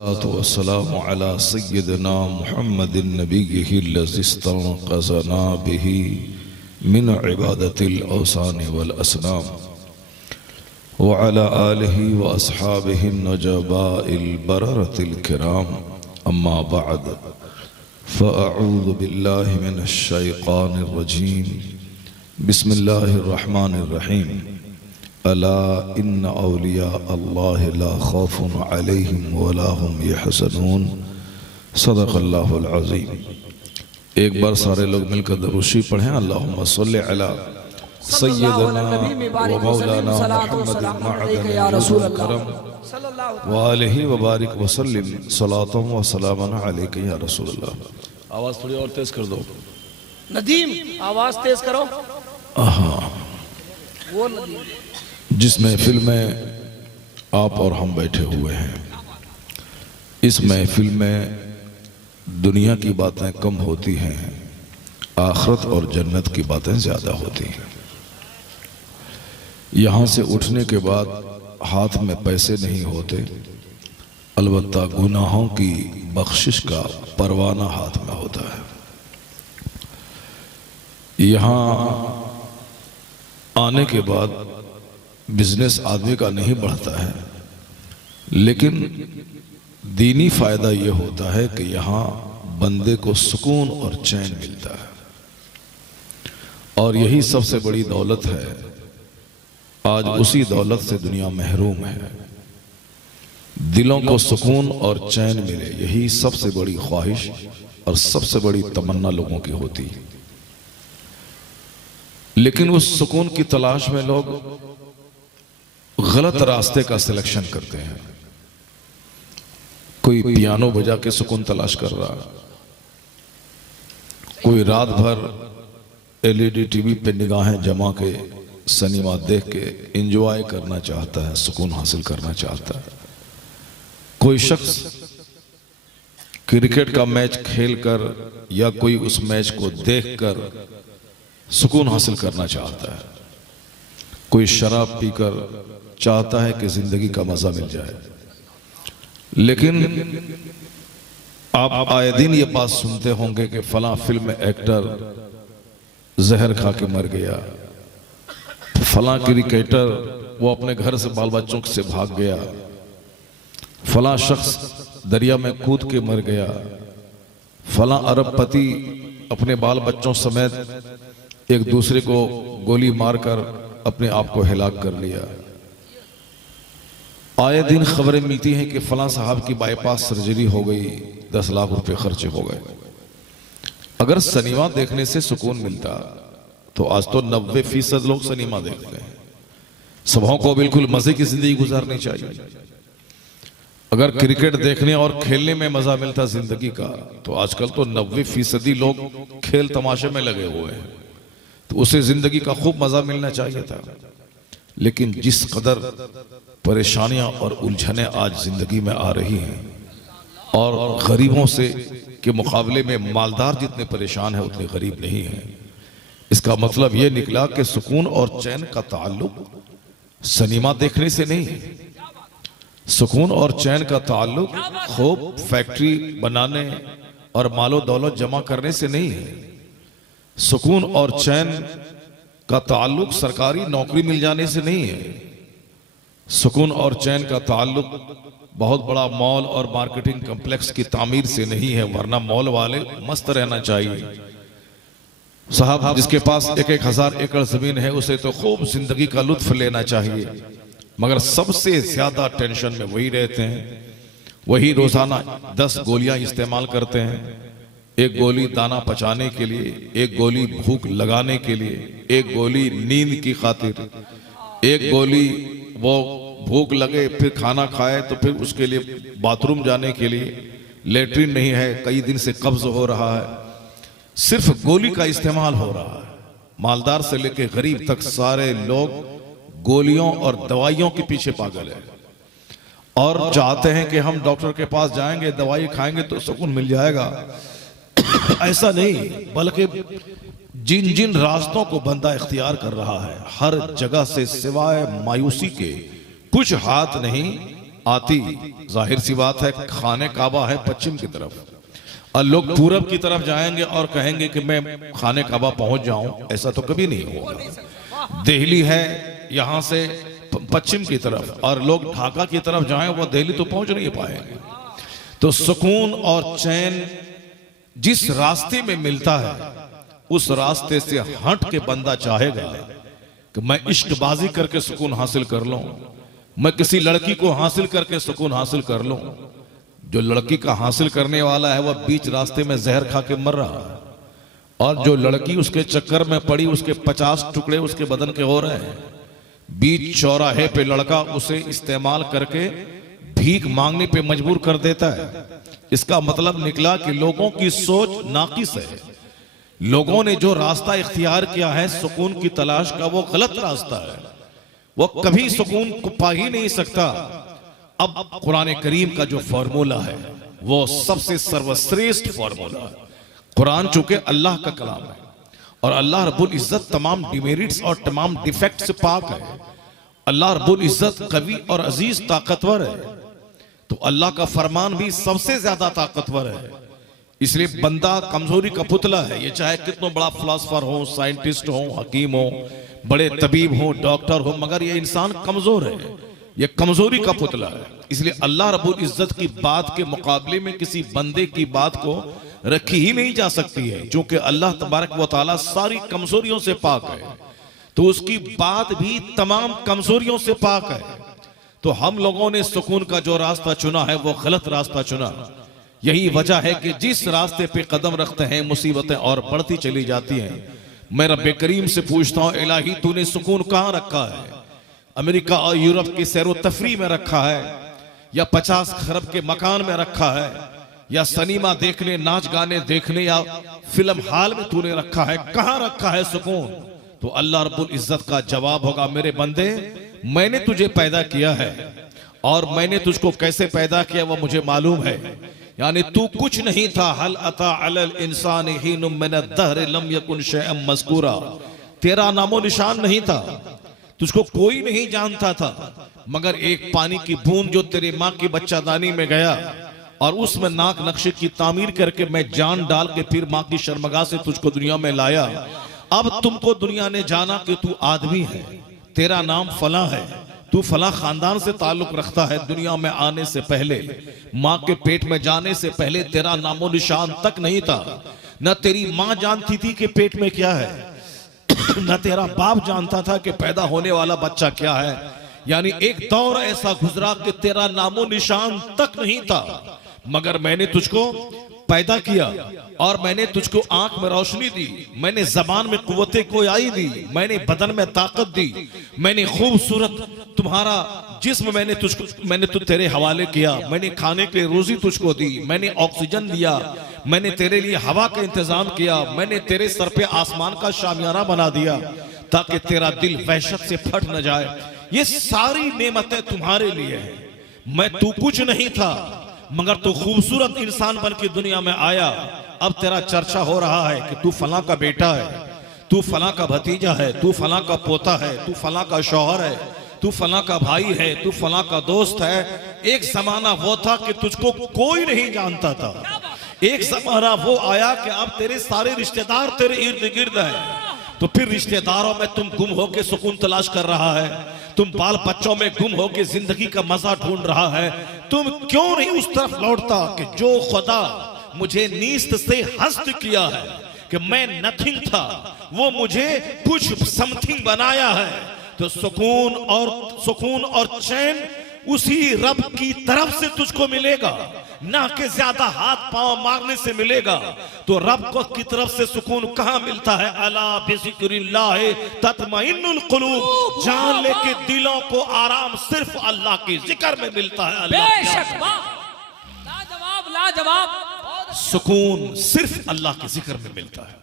वस्सलामु अला सय्यिदिना मुहम्मदिन नबिय्यिहिल लज़ी इस्तंक़ज़ना बिही मिन इबादतिल औसानि वल असनाम व अला आलिहि व अस्हाबिहिन नजबाइल बररतिल किराम अम्मा बअद फ़अऊज़ु बिल्लाहि मिनश शैतानिर रजीम बिस्मिल्लाहिर रहमानिर रहीम अला इन्न औलिया अल्लाह ला खौफुन अलैहिम वला हुम यहज़नून सदक़ल्लाहुल अज़ीम। एक बार सारे लोग मिलकर दरूशी पढ़ें। अल्लाहुम्मा सल्लि अला सय्यिदना व मौलाना मुहम्मदिन करम व आलिहि व बारिक व सल्लिम सलातन व सलामन अलैका या रसूलल्लाह। आवाज़ थोड़ी और तेज़ कर दो नदीम, आवाज़ तेज़ करो। वो नदीम जिस महफिल में आप और हम बैठे हुए हैं, इस महफिल में दुनिया की बातें कम होती हैं, आखिरत और जन्नत की बातें ज़्यादा होती हैं। यहाँ से उठने के बाद हाथ में पैसे नहीं होते, अलबत्ता गुनाहों की बख्शिश का परवाना हाथ में होता है। यहाँ आने के बाद बिजनेस आदमी का नहीं बढ़ता है, लेकिन दीनी फायदा यह होता है कि यहाँ बंदे को सुकून और चैन मिलता है, और यही सबसे बड़ी दौलत है। आज उसी दौलत से दुनिया महरूम है। दिलों को सुकून और चैन मिले, यही सबसे बड़ी ख्वाहिश और सबसे बड़ी तमन्ना लोगों की होती है। लेकिन उस सुकून की तलाश में लोग गलत रास्ते का सिलेक्शन करते हैं। कोई पियानो बजा के सुकून तलाश कर रहा, कोई रात भर एलईडी टीवी पे निगाहें जमा के सिनेमा देख के एंजॉय करना चाहता है, सुकून हासिल करना चाहता है। कोई शख्स क्रिकेट का मैच खेलकर या कोई उस मैच को देखकर सुकून हासिल करना चाहता है। कोई शराब पीकर चाहता है कि जिंदगी का मजा मिल जाए। लेकिन आप आए दिन ये बात सुनते होंगे कि फलां फिल्म में एक्टर जहर खा के मर गया, फलां क्रिकेटर वो अपने घर से बाल बच्चों से भाग गया, फलां शख्स दरिया में कूद के मर गया, फलां अरबपति अपने बाल बच्चों समेत एक दूसरे को गोली मारकर अपने आप को हिलाक कर लिया। आए दिन खबरें मिलती हैं कि फलां साहब की बाईपास सर्जरी हो गई, 10 लाख रुपए खर्च हो गए। अगर सिनेमा देखने से सुकून मिलता तो आज तो 90% लोग सिनेमा देखते हैं। सबों को बिल्कुल मजे की जिंदगी गुजारनी चाहिए। अगर क्रिकेट देखने और खेलने में मजा मिलता जिंदगी का, तो आजकल तो 90% लोग खेल तमाशे में लगे हुए हैं, तो उसे जिंदगी का खूब मजा मिलना चाहिए था। लेकिन जिस कदर परेशानियां और उलझनें आज जिंदगी में आ रही हैं, और गरीबों से के मुकाबले में मालदार जितने परेशान हैं उतने गरीब नहीं हैं। इसका मतलब यह निकला कि सुकून और चैन का ताल्लुक सिनेमा देखने से नहीं है। सुकून और चैन का ताल्लुक खूब फैक्ट्री बनाने और मालो दौलत जमा करने से नहीं है। सुकून और चैन का ताल्लुक सरकारी नौकरी मिल जाने से नहीं है। सुकून और चैन का ताल्लुक बहुत बड़ा मॉल और मार्केटिंग कॉम्प्लेक्स की तामीर से नहीं है, वरना मॉल वाले मस्त रहना चाहिए। साहब जिसके पास 1,000 एकड़ जमीन है उसे तो खूब जिंदगी का लुत्फ लेना चाहिए, मगर सबसे ज्यादा टेंशन में वही रहते हैं। वही रोजाना 10 गोलियां इस्तेमाल करते हैं। एक गोली दाना पचाने के लिए, एक गोली भूख लगाने के लिए, एक गोली नींद की खातिर, एक गोली वो भूख लगे फिर खाना खाए तो फिर उसके लिए बाथरूम जाने के लिए, लेटरिन नहीं है, कई दिन से कब्ज हो रहा है, सिर्फ गोली का इस्तेमाल हो रहा है। मालदार से लेकर गरीब तक सारे लोग गोलियों और दवाइयों के पीछे पागल है, और चाहते हैं कि हम डॉक्टर के पास जाएंगे, दवाई खाएंगे तो सुकून मिल जाएगा। ऐसा नहीं, बल्कि जिन जिन रास्तों को बंदा इख्तियार कर रहा है, हर जगह से सिवाय मायूसी के कुछ हाथ नहीं आती, जाहिर सी बात है खाने काबा है पश्चिम की तरफ, और लोग पूरब की तरफ जाएंगे और कहेंगे कि मैं खाने काबा पहुंच जाऊं, ऐसा तो कभी नहीं होगा। दिल्ली है यहां से पश्चिम की तरफ और लोग ढाका की तरफ जाएं, वो दिल्ली तो पहुंच नहीं पाएंगे। तो सुकून और चैन जिस रास्ते में मिलता है उस रास्ते से हट के बंदा चाहेगा कि मैं इश्कबाजी करके सुकून हासिल कर लूं, मैं किसी लड़की को हासिल करके सुकून हासिल कर लूं। जो लड़की का हासिल करने वाला है वह बीच रास्ते में जहर खा के मर रहा है, और जो लड़की उसके चक्कर में पड़ी उसके 50 टुकड़े उसके बदन के हो रहे हैं। बीच चौराहे पे लड़का उसे इस्तेमाल करके भीख मांगने पे मजबूर कर देता है। इसका मतलब निकला कि लोगों की सोच नाकिस है। लोगों ने जो रास्ता इख्तियार किया है सुकून की तलाश का, वो गलत रास्ता है, वो कभी सुकून को पा ही नहीं सकता। अब कुरान करीम का जो फॉर्मूला है वो सबसे सर्वश्रेष्ठ फॉर्मूला है। कुरान चूंकि अल्लाह का कलाम है और अल्लाह रब्बुल इज्जत तमाम डिमेरिट्स और तमाम डिफेक्ट से पाक है। अल्लाह रब्बुल इज्जत कवी और अजीज ताकतवर है, तो अल्लाह का फरमान भी सबसे ज्यादा ताकतवर है। इसलिए बंदा कमजोरी का पुतला है। ये चाहे कितना बड़ा फिलोसोफर हो, साइंटिस्ट हो, हकीम हो, बड़े तबीब हो, डॉक्टर हो, मगर ये इंसान कमजोर है, ये कमजोरी का पुतला है। इसलिए अल्लाह रब्बुल इज्जत की बात के मुकाबले में किसी बंदे की बात को रखी ही नहीं जा सकती है, क्योंकि अल्लाह तबारक व तआला सारी कमजोरियों से पाक है, तो उसकी बात भी तमाम कमजोरियों से पाक है। तो हम लोगों ने सुकून का जो रास्ता चुना है वो गलत रास्ता चुना। यही वजह है कि जिस रास्ते पे कदम रखते हैं मुसीबतें और बढ़ती चली जाती हैं। मैं रब्बे करीम से पूछता हूं, इलाही तूने सुकून कहां रखा है? अमेरिका और यूरोप की सैरो तफरी में रखा है, या 50 खरब के मकान में रखा है, या सिनेमा देखने, नाच गाने देखने, या फिल्म हाल में तूने रखा है? कहां रखा है सुकून? तो अल्लाह रब्बुल इज्जत का जवाब होगा, मेरे बंदे मैंने तुझे पैदा किया है और मैंने तुझको कैसे पैदा किया वो मुझे मालूम है। यानी तू कुछ नहीं था। हल अता अलल इंसान हीनुम मिनद दहर लम यकुन शैअम मज़कूरा, तेरा नामो निशान नहीं था, तुझको कोई नहीं जानता था, मगर एक पानी की बूंद जो तेरी माँ की बच्चादानी में गया और उसमें नाक नक्शे की तामीर करके मैं जान डाल के फिर माँ की शर्मगाह से तुझको दुनिया में लाया। अब तुमको दुनिया ने जाना कि तू आदमी है, तेरा नाम फला है, तू फला खानदान से ताल्लुक रखता है। दुनिया में आने से पहले, माँ के पेट में जाने से पहले तेरा नामो निशान तक नहीं था। न तेरी माँ जानती थी कि पेट में क्या है, न तेरा बाप जानता था कि पैदा होने वाला बच्चा क्या है। यानी एक दौर ऐसा गुजरा कि तेरा नामो निशान तक नहीं था, मगर मैंने तुझको पैदा किया और मैंने तुझको आंख में रोशनी दी, मैंने जबान में कुव्वते गोयाई दी, मैंने बदन में ताकत दी, मैंने खूबसूरत तुम्हारा जिस्म मैंने तेरे हवाले किया, मैंने खाने के लिए रोजी तुझको दी, मैंने ऑक्सीजन दिया, मैंने तेरे लिए हवा का इंतजाम किया, मैंने तेरे सर पे आसमान का शामियाना बना दिया ताकि तेरा दिल वहशत से फट न जाए। ये सारी नेमतें तुम्हारे लिए है। मैं तू कुछ नहीं था मगर तू खूबसूरत इंसान बन के दुनिया में आया। अब तेरा चर्चा हो रहा है कि तू फला का बेटा है, तू फला का भतीजा है, तू फला का पोता है, तू फला का शौहर है, तू फला का भाई है, तू फला का दोस्त है। एक जमाना वो था कि तुझको कोई नहीं जानता था। एक जमाना वो आया कि अब तेरे सारे रिश्तेदार तेरे इर्द गिर्द हैं। तो फिर रिश्तेदारों में तुम गुम होके सुकून तलाश कर रहा है, तुम बाल बच्चों में गुम होके जिंदगी का मजा ढूंढ रहा है। तुम क्यों नहीं उस तरफ लौटता कि जो खुदा मुझे नीस्त से हस्त किया है कि मैं नथिंग था, वो मुझे कुछ समथिंग बनाया है। तो सुकून और चैन उसी रब की तरफ से तुझको मिलेगा, ना कि ज्यादा हाथ पांव मारने से मिलेगा। तो रब को की तरफ से सुकून कहां मिलता है? अला बिज़िक्रिल्लाह तत्मइन्नुल कुलूब। जान ले के दिलों को आराम सिर्फ अल्लाह के जिक्र में मिलता है। बेशक लाजवाब। सुकून सिर्फ अल्लाह के जिक्र में मिलता है।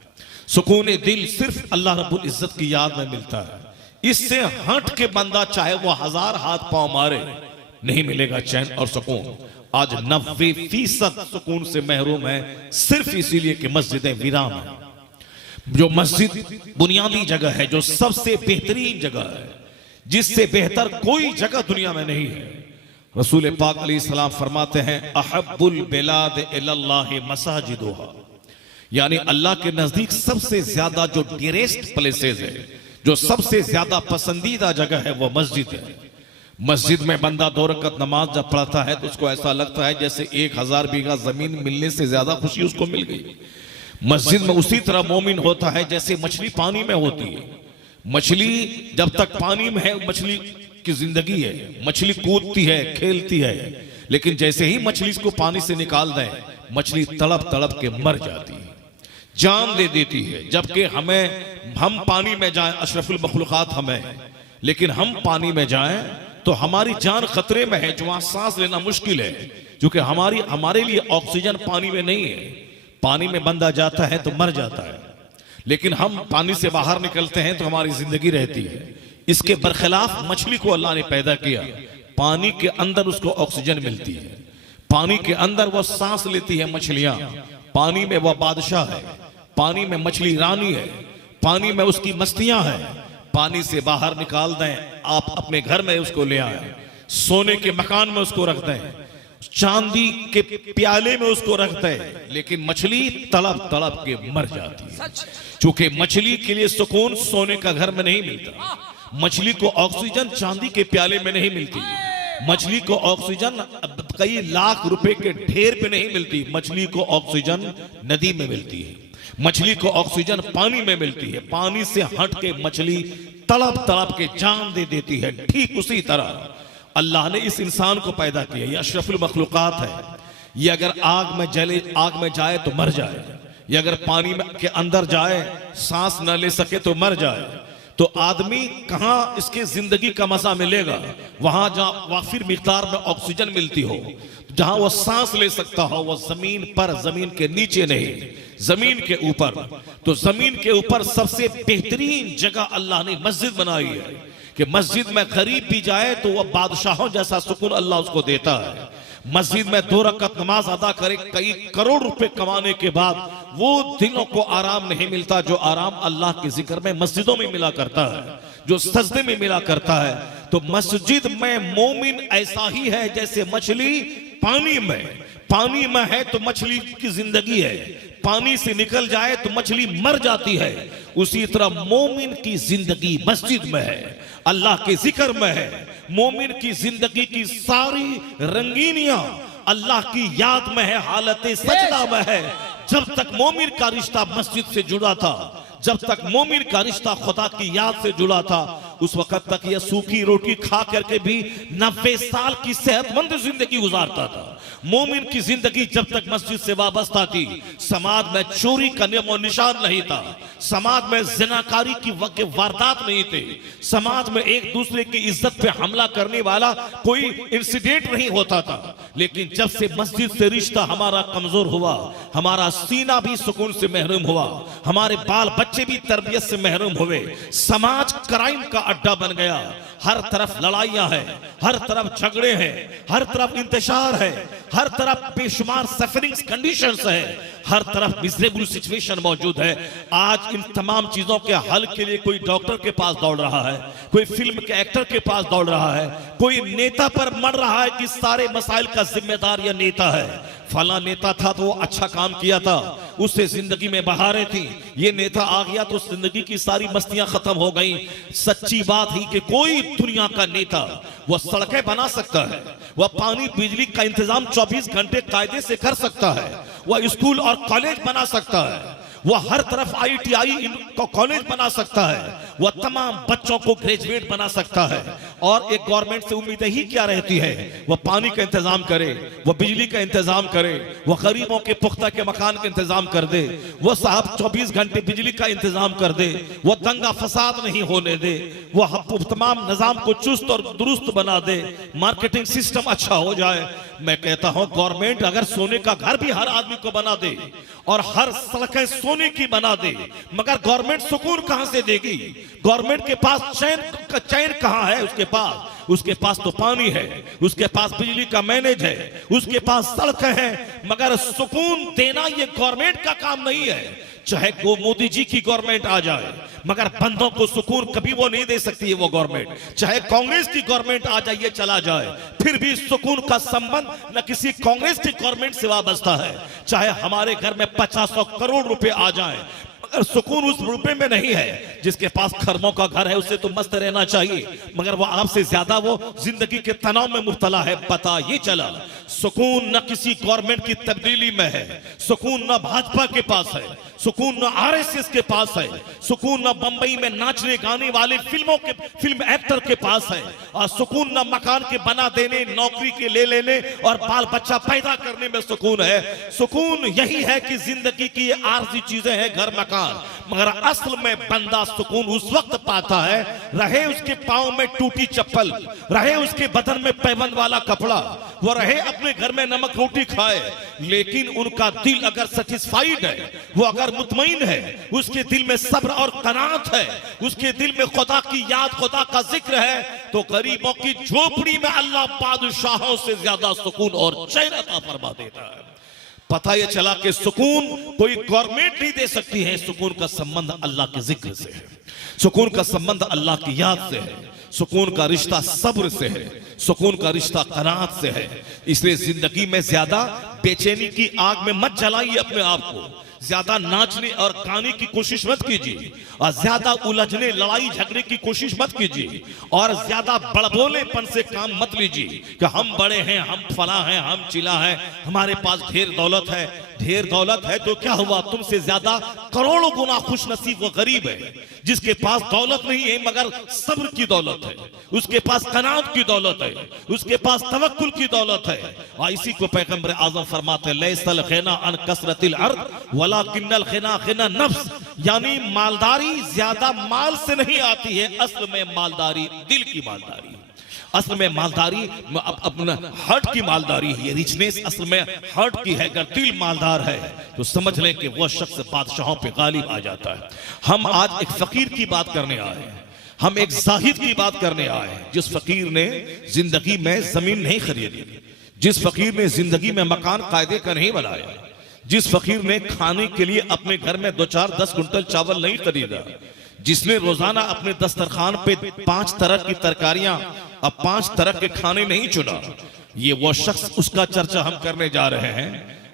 सुकून दिल सिर्फ अल्लाह रब्बुल इज्जत की याद में मिलता है। इससे हट के बंदा चाहे वो 1000 हाथ पांव मारे, नहीं मिलेगा चैन और सुकून। आज 90% सुकून से महरूम है, सिर्फ इसीलिए कि मस्जिदें वीरान है। जो मस्जिद बुनियादी जगह है, जो सबसे बेहतरीन जगह है, जिससे बेहतर कोई जगह दुनिया में नहीं है। रसूल पाक अलैहिस्सलाम फरमाते हैं अहब्बुल बिलाद इलल्लाहि मसाजिदुहा, यानी अल्लाह के नजदीक सबसे ज्यादा जो डियरेस्ट प्लेसेस है, जो सबसे ज्यादा पसंदीदा जगह है वो मस्जिद है। मस्जिद में बंदा 2 रकत नमाज जब पढ़ता है तो उसको ऐसा लगता है जैसे 1000 बीघा जमीन मिलने से ज्यादा खुशी उसको मिल गई। मस्जिद में उसी तरह मोमिन होता है जैसे मछली पानी में होती है। मछली जब तक पानी में है मछली की जिंदगी है, मछली कूदती है, खेलती है, लेकिन जैसे ही मछली को पानी से निकाल दें मछली तड़प तड़प के मर जाती है, जान दे देती है। जबकि हम पानी में जाएं, अशरफुल मखलूकात हमें, लेकिन हम पानी में जाएं तो हमारी जान खतरे में है, जो वहां सांस लेना मुश्किल है, क्योंकि हमारे लिए ऑक्सीजन पानी में नहीं है। पानी में बंदा जाता है तो मर जाता है, लेकिन हम पानी से बाहर निकलते हैं तो हमारी जिंदगी रहती है। इसके बरखिलाफ मछली को अल्लाह ने पैदा किया, पानी के अंदर उसको ऑक्सीजन मिलती है, पानी के अंदर वो सांस लेती है मछलियां, पानी में वह बादशाह है, पानी में मछली रानी है, पानी में उसकी मस्तियां हैं। पानी से बाहर निकाल दें, आप अपने घर में उसको ले आए, सोने के मकान में उसको रख दें, चांदी के प्याले में उसको रख दें, लेकिन मछली तड़प तड़प के मर जाती है। क्योंकि मछली के लिए सुकून सोने का घर में नहीं मिलता, मछली को ऑक्सीजन चांदी के प्याले में नहीं मिलती, मछली को ऑक्सीजन कई लाख रुपए के ढेर पे नहीं मिलती, मछली को ऑक्सीजन नदी में मिलती है, मछली को ऑक्सीजन पानी में मिलती है। पानी से हट के मछली तड़प तड़प के जान दे देती है। ठीक उसी तरह अल्लाह ने इस इंसान को पैदा किया, ये अशरफुल मखलूकात है। ये अगर आग में जले, आग में जाए तो मर जाए, ये अगर पानी में के अंदर जाए सांस न ले सके तो मर जाए। तो आदमी कहां इसके जिंदगी का मजा मिलेगा? वहां जहां वाफिर मिकदार में ऑक्सीजन मिलती हो, जहां वो सांस ले सकता हो, वो जमीन पर, जमीन के नीचे नहीं, जमीन के ऊपर। तो जमीन के ऊपर सबसे बेहतरीन जगह अल्लाह ने मस्जिद बनाई है कि मस्जिद में गरीब भी जाए तो वह बादशाहों जैसा सुकून अल्लाह उसको देता है। मस्जिद में 2 रकत नमाज अदा करे, कई करोड़ रुपए कमाने के बाद वो दिलों को आराम नहीं मिलता जो आराम अल्लाह के जिक्र में मस्जिदों में मिला करता है, जो सजदे में मिला करता है। तो मस्जिद में मोमिन ऐसा ही है जैसे मछली पानी में है तो मछली की जिंदगी है, पानी से निकल जाए तो मछली मर जाती है। उसी तरह मोमिन की जिंदगी मस्जिद में है, अल्लाह के जिक्र में है। मोमिन की जिंदगी की सारी रंगीनियां अल्लाह की याद में है, हालत सजदा में है। जब तक मोमिन का रिश्ता मस्जिद से जुड़ा था, जब तक मोमिन का रिश्ता खुदा की याद से जुड़ा था, उस वक्त तक यह सूखी रोटी खा करके भी 90 साल की सेहतमंद जिंदगी गुजारता था। मोमिन की जिंदगी जब तक मस्जिद से वाबस्ता थी, समाज में चोरी का नियम और निशान नहीं था, समाज में जिनाकारी की वारदात नहीं थे, समाज में एक दूसरे की इज्जत पे हमला करने वाला कोई इंसिडेंट नहीं होता था। लेकिन जब से मस्जिद से रिश्ता हमारा कमजोर हुआ, हमारा सीना भी सुकून से महरूम हुआ, हमारे बाल बच्चे भी तरबियत से महरूम हुए, समाज क्राइम का अड्डा बन गया। हर तरफ लड़ाइयां हैं, हर तरफ झगड़े हैं, हर तरफ इंतशार है, हर तरफ बेशुमार सफरिंग्स कंडीशंस है, हर तरफ मिजरेबल सिचुएशन मौजूद है। आज इन तमाम चीजों के हल के लिए कोई डॉक्टर के पास दौड़ रहा है, कोई फिल्म के एक्टर के पास दौड़ रहा है, कोई नेता पर मर रहा है कि सारे मसाइल का जिम्मेदार यह नेता है। फला नेता था तो वो अच्छा काम किया था, उससे जिंदगी में बहारें थी, ये नेता आ गया तो जिंदगी की सारी मस्तियां खत्म हो गई। सच्ची बात ही कि कोई दुनिया का नेता वह सड़कें बना सकता है, वह पानी बिजली का इंतजाम 24 घंटे कायदे से कर सकता है, वह स्कूल और कॉलेज बना सकता है, वह हर तरफ ITI कॉलेज बना सकता है, वह तमाम बच्चों को ग्रेजुएट बना सकता है। और एक गवर्नमेंट से उम्मीद ही क्या रहती है? वह पानी का इंतजाम करे, वह बिजली का इंतजाम करे, वह गरीबों के पुख्ता के मकान का इंतजाम कर दे, वह साहब 24 घंटे बिजली का इंतजाम कर दे, वह दंगा फसाद नहीं होने दे, वह तमाम निजाम को चुस्त और दुरुस्त बना दे, मार्केटिंग सिस्टम अच्छा हो जाए। मैं कहता हूं गवर्नमेंट अगर सोने का घर भी हर आदमी को बना दे और हर सड़कें सोने की बना दे, मगर गवर्नमेंट सुकून कहां से देगी? गवर्नमेंट के पास चैन कहां है? उसके पास तो पानी है, उसके पास बिजली का मैनेज है, उसके पास सड़कें हैं, मगर सुकून देना ये गवर्नमेंट का काम नहीं है। चाहे वो मोदी जी की गवर्नमेंट आ जाए, मगर बंदों को सुकून कभी वो नहीं दे सकती है वो गवर्नमेंट, चाहे कांग्रेस की गवर्नमेंट आ जाइए चला जाए, फिर भी सुकून का संबंध न किसी कांग्रेस की गवर्नमेंट से वाबस्ता है। चाहे हमारे घर में 50 करोड़ रुपए आ जाएं, मगर सुकून उस रुपए में नहीं है। जिसके पास खरमों का घर है उसे तो मस्त रहना चाहिए, मगर वो आपसे ज्यादा वो जिंदगी के तनाव में मुब्तला है। पता ये चला सुकून न किसी गवर्नमेंट की तब्दीली में है, सुकून न भाजपा के पास है, सुकून न आरएसएस के पास है, सुकून न बंबई में नाचने गाने वाले फिल्म एक्टर के पास है, और सुकून न मकान के बना देने, नौकरी के ले लेने और बाल बच्चा पैदा करने में सुकून है। सुकून यही है कि जिंदगी की ये आरजी चीजें हैं, घर मकान, मगर असल में बंदा सुकून उस वक्त पाता है रहे उसके पांव में टूटी चप्पल, रहे उसके बदन में पैबंद वाला कपड़ा, वो रहे अपने घर में नमक रोटी खाए, लेकिन उनका दिल अगर सेटिस्फाइड है, वो अगर मुतमईन है, उसके दिल में सब्र और कनात है, उसके दिल में खुदा की याद, खुदा का जिक्र है, तो गरीबों की झोपड़ी में अल्लाह बादशाहों से ज्यादा सुकून और चैन अता फरमा देता है। पता यह चला कि सुकून कोई गवर्नमेंट नहीं दे सकती है। सुकून का संबंध अल्लाह के जिक्र से है, सुकून का संबंध अल्लाह की याद से है, सुकून का रिश्ता सब्र से है, सुकून का रिश्ता कनात से है। इसलिए जिंदगी में ज्यादा बेचैनी की आग में मत जलाइए अपने आप को, ज्यादा नाचने और गाने की कोशिश मत कीजिए, और ज्यादा उलझने लड़ाई झगड़े की कोशिश मत कीजिए, और ज्यादा बड़बोलेपन से काम मत लीजिए कि हम बड़े हैं, हम फला हैं, हम चिला हैं, हमारे पास ढेर दौलत है। ढेर दौलत है तो क्या हुआ, तुमसे ज्यादा करोड़ों गुना खुश नसीब वो गरीब है जिसके पास दौलत नहीं है मगर सब्र की दौलत है, उसके पास कनात की दौलत है, उसके पास तवक्कुल की दौलत है। और इसी को पैगंबर आज़म फरमाते हैं, लैसल गिना अन कसरतिल अर्द वलाकिन्नल गिना गिना नफ्स, यानी मालदारी ज्यादा माल से नहीं आती है, असल में मालदारी दिल की मालदारी, असल में मालदारी अपना हार्ट की मालदारी है। ये रिचनेस असल में हार्ट की है। अगर दिल मालदार है तो समझ लें कि वह शख्स बादशाहों पे गालिब आ जाता है। हम आज एक फकीर की बात करने आए हैं, हम एक जाहिद की बात करने आए हैं, जिस फकीर ने जिंदगी में जमीन नहीं खरीदी, जिस फकीर ने जिंदगी में मकान कायदे का नहीं बनाया, जिस फकीर ने खाने के लिए अपने घर में 2-4-10 कुंटल चावल नहीं खरीदा, जिसने रोजाना अपने दस्तरखान पे 5 तरह की तरकारियां और 5 तरह के खाने नहीं चुना, ये वो शख्स, उसका चर्चा हम करने जा रहे हैं।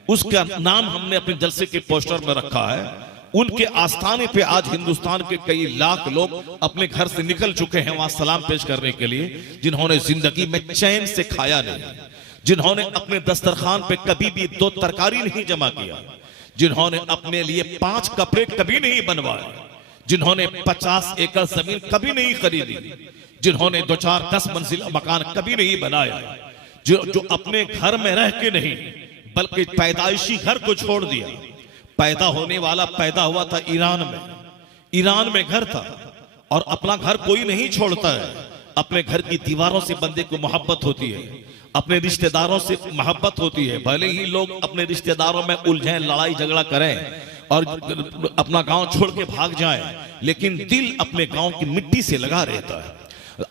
उसका नाम हमने अपने जलसे के पोस्टर में रखा है। उनके आस्थाने पे आज हिंदुस्तान के कई लाख लोग अपने घर से निकल चुके हैं वहां सलाम पेश करने के लिए, जिन्होंने जिंदगी में चैन से खाया नहीं, जिन्होंने अपने दस्तरखान पे कभी भी 2 तरकारी नहीं जमा किया, जिन्होंने अपने लिए 5 कपड़े कभी नहीं बनवाए, जिन्होंने 50 एकड़ जमीन कभी नहीं खरीदी, जिन्होंने 2-4-10 मंजिला मकान कभी नहीं बनाया, जो अपने घर में रह के नहीं बल्कि पैदाइशी घर को छोड़ दिया। पैदा होने वाला पैदा हुआ था ईरान में घर था, और अपना घर कोई नहीं छोड़ता है। अपने घर की दीवारों से बंदे को मोहब्बत होती है, अपने रिश्तेदारों से मोहब्बत होती है, भले ही लोग अपने रिश्तेदारों में उलझें, लड़ाई झगड़ा करें और अपना गांव छोड़ के भाग जाएं, लेकिन दिल अपने गांव की मिट्टी से लगा रहता है,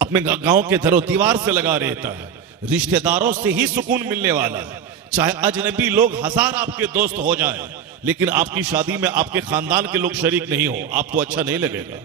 अपने गांव के दरो दीवार से लगा रहता है। रिश्तेदारों से ही सुकून मिलने वाला है। चाहे अजनबी लोग 1000 आपके दोस्त हो जाएं, लेकिन आपकी शादी में आपके खानदान के लोग शरीक नहीं हो, आपको अच्छा नहीं लगेगा।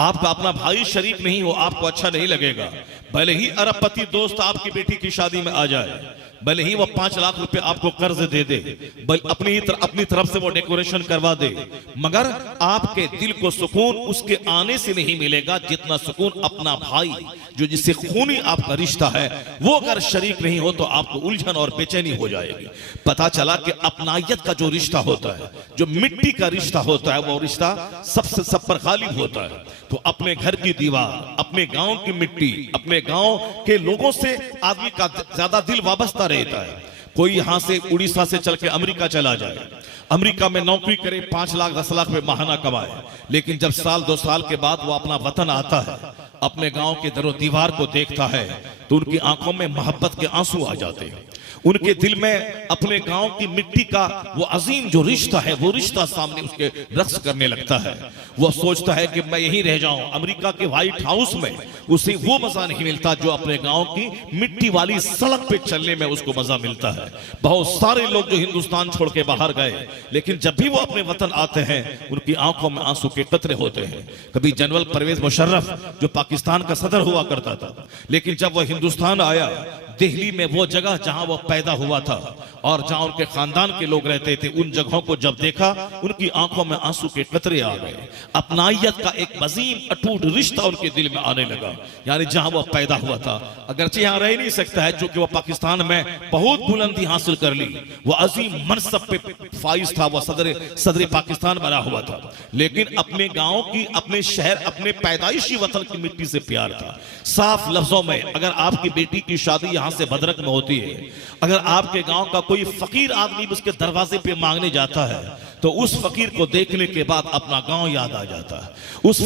आपका अपना भाई शरीक नहीं हो, आपको अच्छा नहीं लगेगा। भले ही अरबपति दोस्त आपकी बेटी की शादी में आ जाए, भले ही वो 5 लाख रुपए आपको कर्ज दे दे, अपनी तरफ से वो डेकोरेशन करवा दे, मगर आपके दिल को सुकून उसके आने से नहीं मिलेगा जितना सुकून अपना भाई जो जिससे खूनी आपका रिश्ता है वो अगर शरीक नहीं हो तो आपको उलझन और बेचैनी हो जाएगी। पता चला कि अपनायत का जो रिश्ता होता है, जो मिट्टी का रिश्ता होता है, वो रिश्ता सबसे सब पर गालिब होता है। तो अपने घर की दीवार, अपने गांव की मिट्टी, अपने गांव के लोगों से आदमी का ज्यादा दिल वाबस्ता रहता है। कोई यहां से उड़ीसा से चल के अमेरिका चला जाए, अमेरिका में नौकरी करे, 5 लाख 10 लाख में महाना कमाए, लेकिन जब 1-2 साल के बाद वो अपना वतन आता है, अपने गांव के दरो दीवार को देखता है तो उनकी आंखों में मोहब्बत के आंसू आ जाते हैं। उनके दिल में अपने गांव की मिट्टी का वो अजीम जो रिश्ता है, वो रिश्ता सामने उसके रक्स करने लगता है। वो सोचता है कि मैं यहीं रह जाऊं। अमेरिका के व्हाइट हाउस में उसे वो मजा नहीं मिलता जो अपने गांव की मिट्टी वाली सड़क पे चलने में उसको मजा मिलता है। बहुत सारे लोग जो हिंदुस्तान छोड़ के बाहर गए, लेकिन जब भी वो अपने वतन आते हैं उनकी आंखों में आंसू के कतरे होते हैं। कभी जनरल परवेज मुशर्रफ जो पाकिस्तान का सदर हुआ करता था, लेकिन जब वह हिंदुस्तान आया, दिल्ली में वो जगह जहां वो पैदा हुआ था और जहां उनके खानदान के लोग रहते थे, उन जगहों को जब देखा उनकी आंखों में आंसू के कतरे आ गए। अपनाइयत का एक अजीम अटूट रिश्ता उनके दिल में आने लगा। यानी जहां वो पैदा हुआ था, अगरचे यहां रह नहीं सकता है क्योंकि वो पाकिस्तान में बहुत बुलंदी हासिल कर ली, वो अजीम मनसब पे फाइज था, वो सदर पाकिस्तान बना हुआ था, लेकिन अपने गांव की, अपने शहर, अपने पैदाइशी वतन की मिट्टी से प्यार था। साफ लफ्जों में अगर आपकी बेटी की शादी यहां से भद्रक में होती है, अगर आपके गांव का कोई फकीर आदमी उसके दरवाजे पे मांगने जाता है, तो उस फकीर को देखने के बाद अपना गांव याद आ जाता है। उस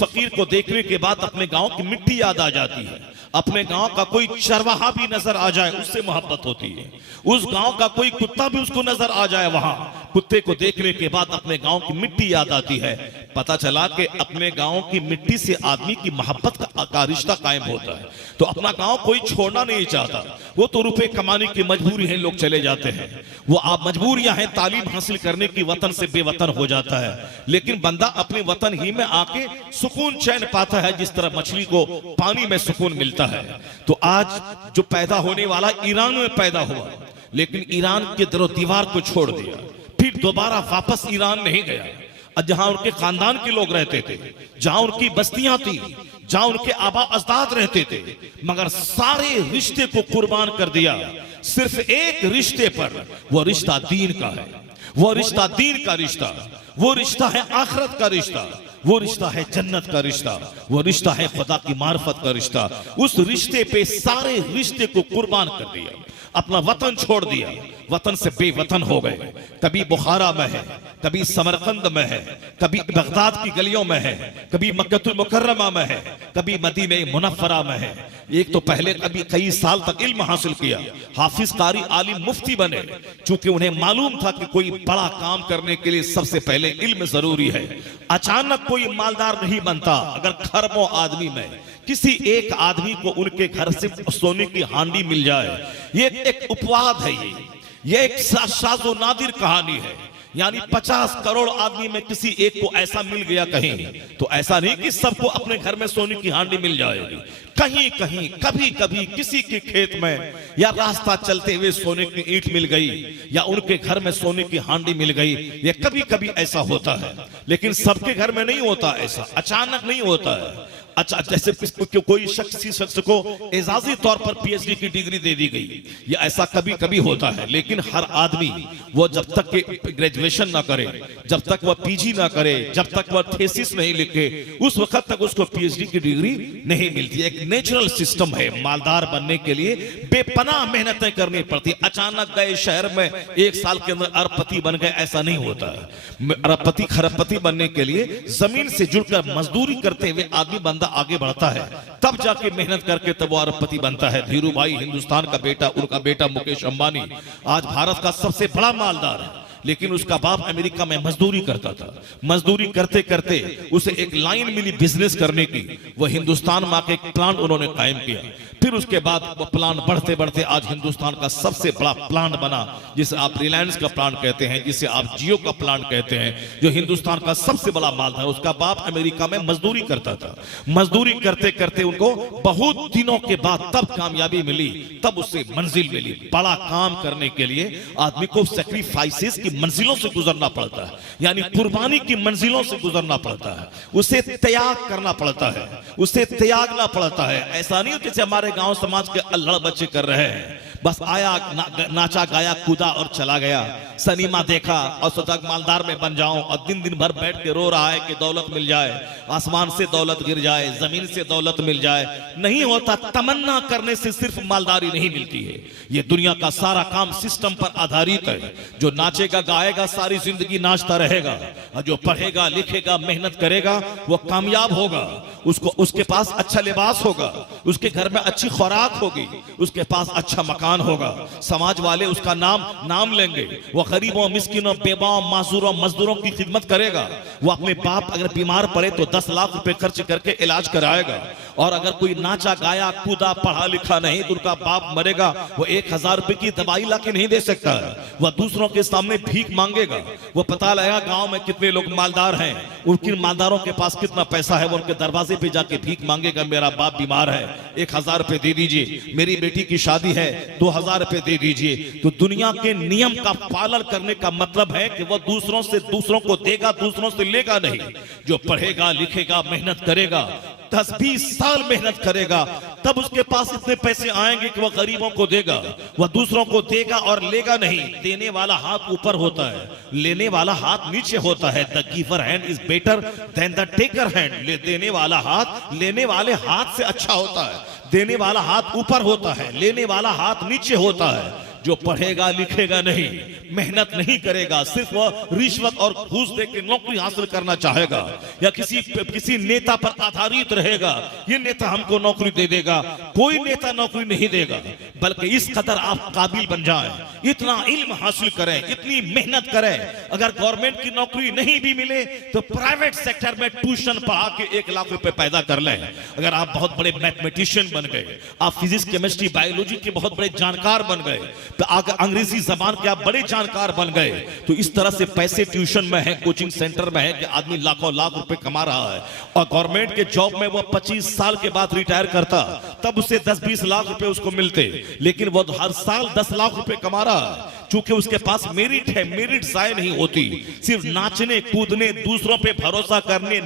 फकीर को देखने के बाद अपने गांव की मिट्टी याद आ जाती है। अपने गांव का कोई चरवाहा भी नजर आ जाए उससे मोहब्बत होती है। उस गांव का कोई कुत्ता भी उसको नजर आ जाए, वहां कुत्ते को देखने के बाद अपने गांव की मिट्टी याद आती है। पता चला कि अपने गांव की मिट्टी से आदमी की मोहब्बत का रिश्ता कायम होता है। तो अपना गांव कोई छोड़ना नहीं चाहता। वो तो रुपए कमाने की मजबूरी है, लोग चले जाते हैं। वो आप मजबूरियां हैं तालीम हासिल करने की, वतन से बेवतन हो जाता है। लेकिन बंदा अपने वतन ही में आके सुकून चैन पाता है, जिस तरह मछली को पानी में सुकून मिलता है। तो आज जो पैदा होने वाला ईरान में पैदा हुआ, लेकिन ईरान के दरो दीवार को छोड़ दिया, फिर दोबारा वापस ईरान नहीं गया। जहां उनके खानदान के लोग रहते थे, जहां उनकी बस्तियां थी, जहां उनके आबा अजदाद रहते थे, मगर सारे रिश्ते को कुर्बान कर दिया सिर्फ एक रिश्ते पर। वो रिश्ता दीन का है, वो रिश्ता दीन का रिश्ता, वो रिश्ता है आखिरत का रिश्ता, वो रिश्ता है जन्नत का रिश्ता, वो रिश्ता है खुदा की मार्फत का रिश्ता। उस रिश्ते पे सारे रिश्ते को कुर्बान कर दिया, अपना वतन छोड़ दिया, वतन से बेवतन हो गए। कभी बुखारा में है, कभी समरकंद में है, कभी बगदाद की गलियों में है, कभी मक्कतुल मुकर्रमा में है, कभी मदीने मुनव्वरा में है। एक तो पहले कभी कई साल तक इल्म हासिल किया, हाफिज, कारी, आलिम, मुफ्ती बने, चूंकि उन्हें मालूम था कि कोई बड़ा काम करने के लिए सबसे पहले इल्म जरूरी है। अचानक कोई मालदार नहीं बनता अगर खरबों आदमी में किसी एक आदमी को उनके घर से सोने की हांडी मिल जाए। ये एक उपवाद है, ये एक शाज़ो नादिर कहानी है। यानी 50 करोड़ आदमी में किसी एक को ऐसा मिल गया कहीं, तो ऐसा नहीं कि सबको अपने घर में सोने की हांडी मिल जाएगी। कहीं कहीं कभी कभी किसी के खेत में या रास्ता चलते हुए सोने की ईंट मिल गई, या उनके घर में सोने की हांडी मिल गई। ये कभी कभी ऐसा होता है, लेकिन सबके घर में नहीं होता, ऐसा अचानक नहीं होता है। अच्छा, जैसे कोई शख्स को एजाजी तौर पर पीएचडी की डिग्री दे दी गई, ये ऐसा कभी कभी होता है। लेकिन हर आदमी वो जब तक के ग्रेजुएशन ना करे, जब तक वह पीजी ना करे, जब तक वह थीसिस नहीं लिखे, उस वक्त तक उसको पीएचडी की डिग्री नहीं मिलती। एक नेचुरल सिस्टम है, मालदार बनने के लिए बेपनाह मेहनतें करनी पड़ती। अचानक गए शहर में 1 साल के अंदर अरबपति बन गए, ऐसा नहीं होता है। अरबपति खरबपति बनने के लिए जमीन से जुड़कर मजदूरी करते हुए आदमी आगे बढ़ता है, तब जाके मेहनत करके तब वो अरबपति बनता है। धीरू भाई हिंदुस्तान का बेटा, उनका बेटा मुकेश अंबानी आज भारत का सबसे बड़ा मालदार है, लेकिन उसका बाप अमेरिका में मजदूरी करता था। मजदूरी करते करते उसे एक लाइन मिली बिजनेस करने की, वह हिंदुस्तान में आके एक प्लांट उन्होंने कायम किया। फिर उसके बाद वो प्लांट बढ़ते बढ़ते आज हिंदुस्तान का सबसे बड़ा प्लांट बना, जिसे आप रिलायंस का प्लांट कहते हैं, जिसे आप जियो का प्लांट कहते हैं, जो हिंदुस्तान का सबसे बड़ा माल था। उसका बाप अमेरिका में मजदूरी करता था। मजदूरी करते करते उनको बहुत दिनों के बाद तब कामयाबी मिली, तब उससे मंजिल मिली। बड़ा काम करने के लिए आदमी को सैक्रिफाइसेस की मंजिलों से गुजरना पड़ता है, यानी कुर्बानी की मंजिलों से गुजरना पड़ता है। उसे त्याग करना पड़ता है, उसे त्यागना पड़ता है। ऐसा नहीं जैसे हमारे गांव समाज के अल्हड़ बच्चे कर रहे हैं, बस आया नाचा गाया कूदा और चला गया, सिनेमा देखा और सोचा मालदार में बन जाऊं, और दिन दिन भर बैठ के रो रहा है कि दौलत मिल जाए, आसमान से दौलत गिर जाए, जमीन से दौलत मिल जाए। नहीं होता। तमन्ना करने से सिर्फ मालदारी नहीं मिलती है। ये दुनिया का सारा काम सिस्टम पर आधारित है। जो नाचेगा गाएगा सारी जिंदगी नाचता रहेगा, और जो पढ़ेगा लिखेगा मेहनत करेगा वो कामयाब होगा। उसको उसके पास अच्छा लिबास होगा, उसके घर में अच्छी खुराक होगी, उसके पास अच्छा मकान पहचान होगा, समाज वाले उसका नाम लेंगे। वो गरीबों, मिस्किनों, बेवाओं, माजूरों, मजदूरों की खिदमत करेगा। वो अपने बाप अगर बीमार पड़े तो 10 लाख रुपए खर्च करके इलाज कराएगा। और अगर कोई नाचा गाया कूदा पढ़ा लिखा नहीं तो उनका बाप मरेगा, वो 1000 रुपए की दवाई ला के नहीं दे सकता है। वह दूसरों के सामने भीख मांगेगा। वो पता लगा गांव में कितने लोग मालदार हैं, उनके मालदारों के पास कितना पैसा है, वो उनके दरवाजे पे जाके भीख मांगेगा। मेरा बाप बीमार है, 1000 रुपए दे दीजिए, मेरी बेटी की शादी है 2000 रुपए दे दीजिए। तो दुनिया के नियम का पालन करने का मतलब है कि वह दूसरों को देगा, दूसरों से लेगा नहीं। जो पढ़ेगा लिखेगा मेहनत करेगा 10-20 साल मेहनत करेगा, तब उसके पास इतने पैसे आएंगे कि वह गरीबों को देगा। वह दूसरों को देगा और लेगा नहीं। देने वाला हाथ ऊपर होता है, लेने वाला हाथ नीचे होता है। The giver hand is better than the taker hand. देने वाला हाथ लेने वाले हाथ से अच्छा होता है। देने वाला हाथ ऊपर होता है, लेने वाला हाथ नीचे होता है। जो पढ़ेगा लिखेगा नहीं, मेहनत नहीं करेगा, सिर्फ वह रिश्वत और घूस देकर नौकरी हासिल करना चाहेगा या किसी नेता पर आधारित रहेगा, ये नेता हमको नौकरी दे देगा, कोई नेता नौकरी नहीं देगा। बल्कि इस कदर आप काबिल बन जाएं, इतना इल्म हासिल करें, इतनी मेहनत करें। अगर गवर्नमेंट की नौकरी नहीं भी मिले तो प्राइवेट सेक्टर में ट्यूशन पढ़ा के 1 लाख रुपए पैदा कर लें। अगर आप बहुत बड़े मैथमेटिशियन बन गए, आप फिजिक्स केमिस्ट्री बायोलॉजी के बहुत बड़े जानकार बन गए, तो अगर अंग्रेजी जबान के आप बड़े जानकार बन गए, तो इस तरह से पैसे ट्यूशन में है, कोचिंग सेंटर में है कि आदमी लाखों लाख रुपए कमा रहा है। और गवर्नमेंट के जॉब में वो 25 साल के बाद रिटायर करता, तब उसे 10-20 लाख रुपए उसको मिलते, लेकिन वो हर साल 10 लाख रुपए कमा रहा है। चूंकि उसके पास मेरिट है, मेरिट जाय नहीं होती। सिर्फ नाचने कूदने, दूसरों पे भरोसा करने,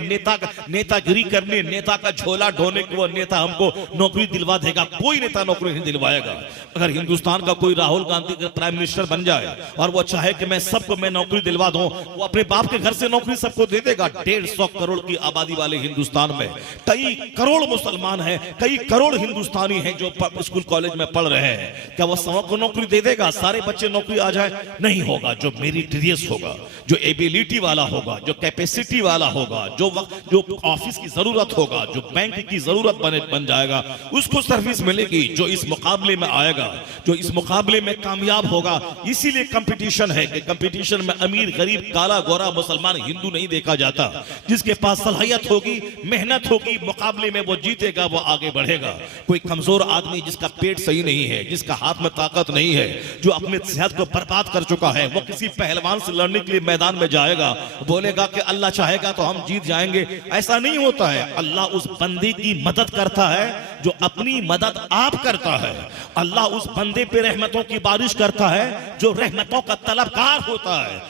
नेतागिरी करने, नेता का झोला ढोने के वो नेता हमको नौकरी दिलवा देगा, कोई नेता नौकरी नहीं दिलवाएगा। अगर हिंदुस्तान का कोई राहुल गांधी का प्राइम मिनिस्टर बन जाए और वो चाहे कि मैं सबको मैं नौकरी दिलवा दूं, वो अपने बाप के घर से नौकरी सबको दे देगा। 150 करोड़ की आबादी वाले हिंदुस्तान में कई करोड़ मुसलमान हैं, कई करोड़ हिंदुस्तानी हैं जो स्कूल कॉलेज में पढ़ रहे हैं। क्या वो सबको नौकरी दे देगा? सारे बच्चे नौकरी आ जाए? नहीं होगा। जो मेरिटरियस होगा, जो एबिलिटी वाला होगा, जो कैपेसिटी वाला होगा, जो ऑफिस की जरूरत होगा, जो बैंक की जरूरत बन जाएगा, उसको सर्विस मिलेगी। जो इस मुकाबले में आएगा, जो इस मुकाबले में कामयाब होगा। इसीलिए कंपटीशन है कि कंपटीशन में अमीर गरीब काला गोरा मुसलमान हिंदू नहीं देखा जाता। जिसके पास सलाहियत होगी, मेहनत होगी, मुकाबले में वो जीतेगा, वो आगे बढ़ेगा। कोई कमजोर आदमी जिसका पेट सही नहीं है, जिसका हाथ में ताकत नहीं है, जो अपने सेहत को बर्बाद कर चुका है, वो किसी पहलवान से लड़ने के लिए मैदान में जाएगा, बोलेगा कि अल्लाह चाहेगा तो हम जीत जाएंगे। ऐसा नहीं होता है। अल्लाह उस बंदे की मदद करता है जो अपनी मदद आप करता है। अल्लाह उस बंदे पे रहमतों की बारिश करता है जो रहमतों का तलबगार होता है।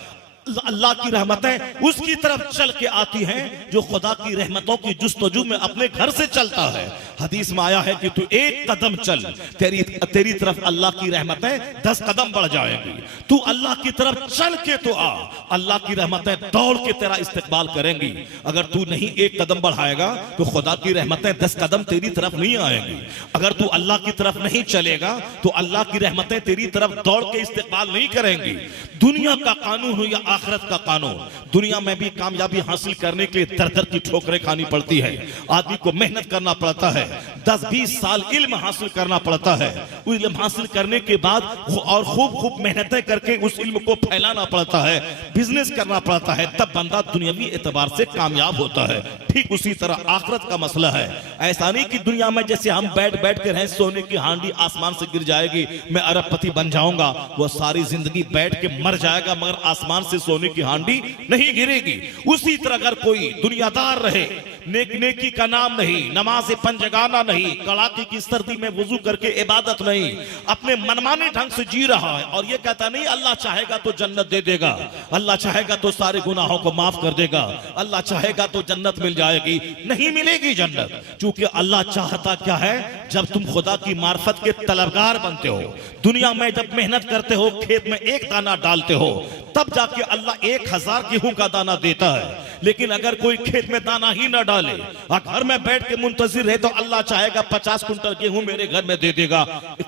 अल्लाह की रहमतें उसकी तरफ चल के आती हैं जो खुदा की रहमतों की जुस्तजू में अपने घर से चलता है। हदीस में आया है कि तू 1 कदम चल, तेरी तरफ अल्लाह की रहमतें 10 कदम बढ़ जाएंगी। तू अल्लाह की तरफ चल के तो आ, अल्लाह की रहमतें दौड़ के तेरा इस्तकबाल करेंगी। अगर तू नहीं 1 कदम बढ़ाएगा तो खुदा की रहमतें 10 कदम तेरी तरफ नहीं आएंगी। अगर तू अल्लाह की तरफ नहीं चलेगा तो अल्लाह की रहमतें तेरी तरफ दौड़ के इस्तकबाल नहीं करेंगी। दुनिया का कानून हो या आखिरत का कानून, दुनिया में भी कामयाबी हासिल करने के लिए दर-दर की ठोकरें खानी पड़ती है। आदमी को मेहनत करना पड़ता है, 10-20 साल इल्म हासिल करना पड़ता है। उस इल्म हासिल करने के बाद और खूब मेहनतें करके उस इल्म को फैलाना पड़ता है, बिजनेस करना पड़ता है, तब बंदा दुनियावी एतबार से कामयाब होता है। ठीक उसी तरह आखिरत का मसला है। ऐसा नहीं कि दुनिया में जैसे हम बैठ के रहें, सोने की हांडी आसमान से गिर जाएगी, मैं अरबपति बन जाऊंगा। वो सारी जिंदगी बैठ के मर जाएगा मगर आसमान से सोने की हांडी नहीं गिरेगी। उसी तरह अगर कोई दुनियादार रहे, नेकी का नाम नहीं, नमाज पंजगाना नहीं, कड़ाके की सर्दी में वुजू करके इबादत नहीं, अपने मनमाने ढंग से जी रहा है और ये कहता नहीं अल्लाह चाहेगा तो जन्नत दे देगा, अल्लाह चाहेगा तो सारे गुनाहों को माफ कर देगा, अल्लाह चाहेगा तो जन्नत मिल जाएगी। नहीं मिलेगी जन्नत, क्योंकि अल्लाह चाहता क्या है, जब तुम खुदा की मार्फत के तलबगार बनते हो, दुनिया में जब मेहनत करते हो, खेत में 1 दाना डालते हो, तब जाके अल्लाह 1000 गेहूं का दाना देता है। लेकिन अगर कोई खेत में दाना ही ना डाले और घर में बैठ के मुंतजिर रहे तो अल्लाह चाहेगा 50 कुंटल गेहूं मेरे घर में दे देगा।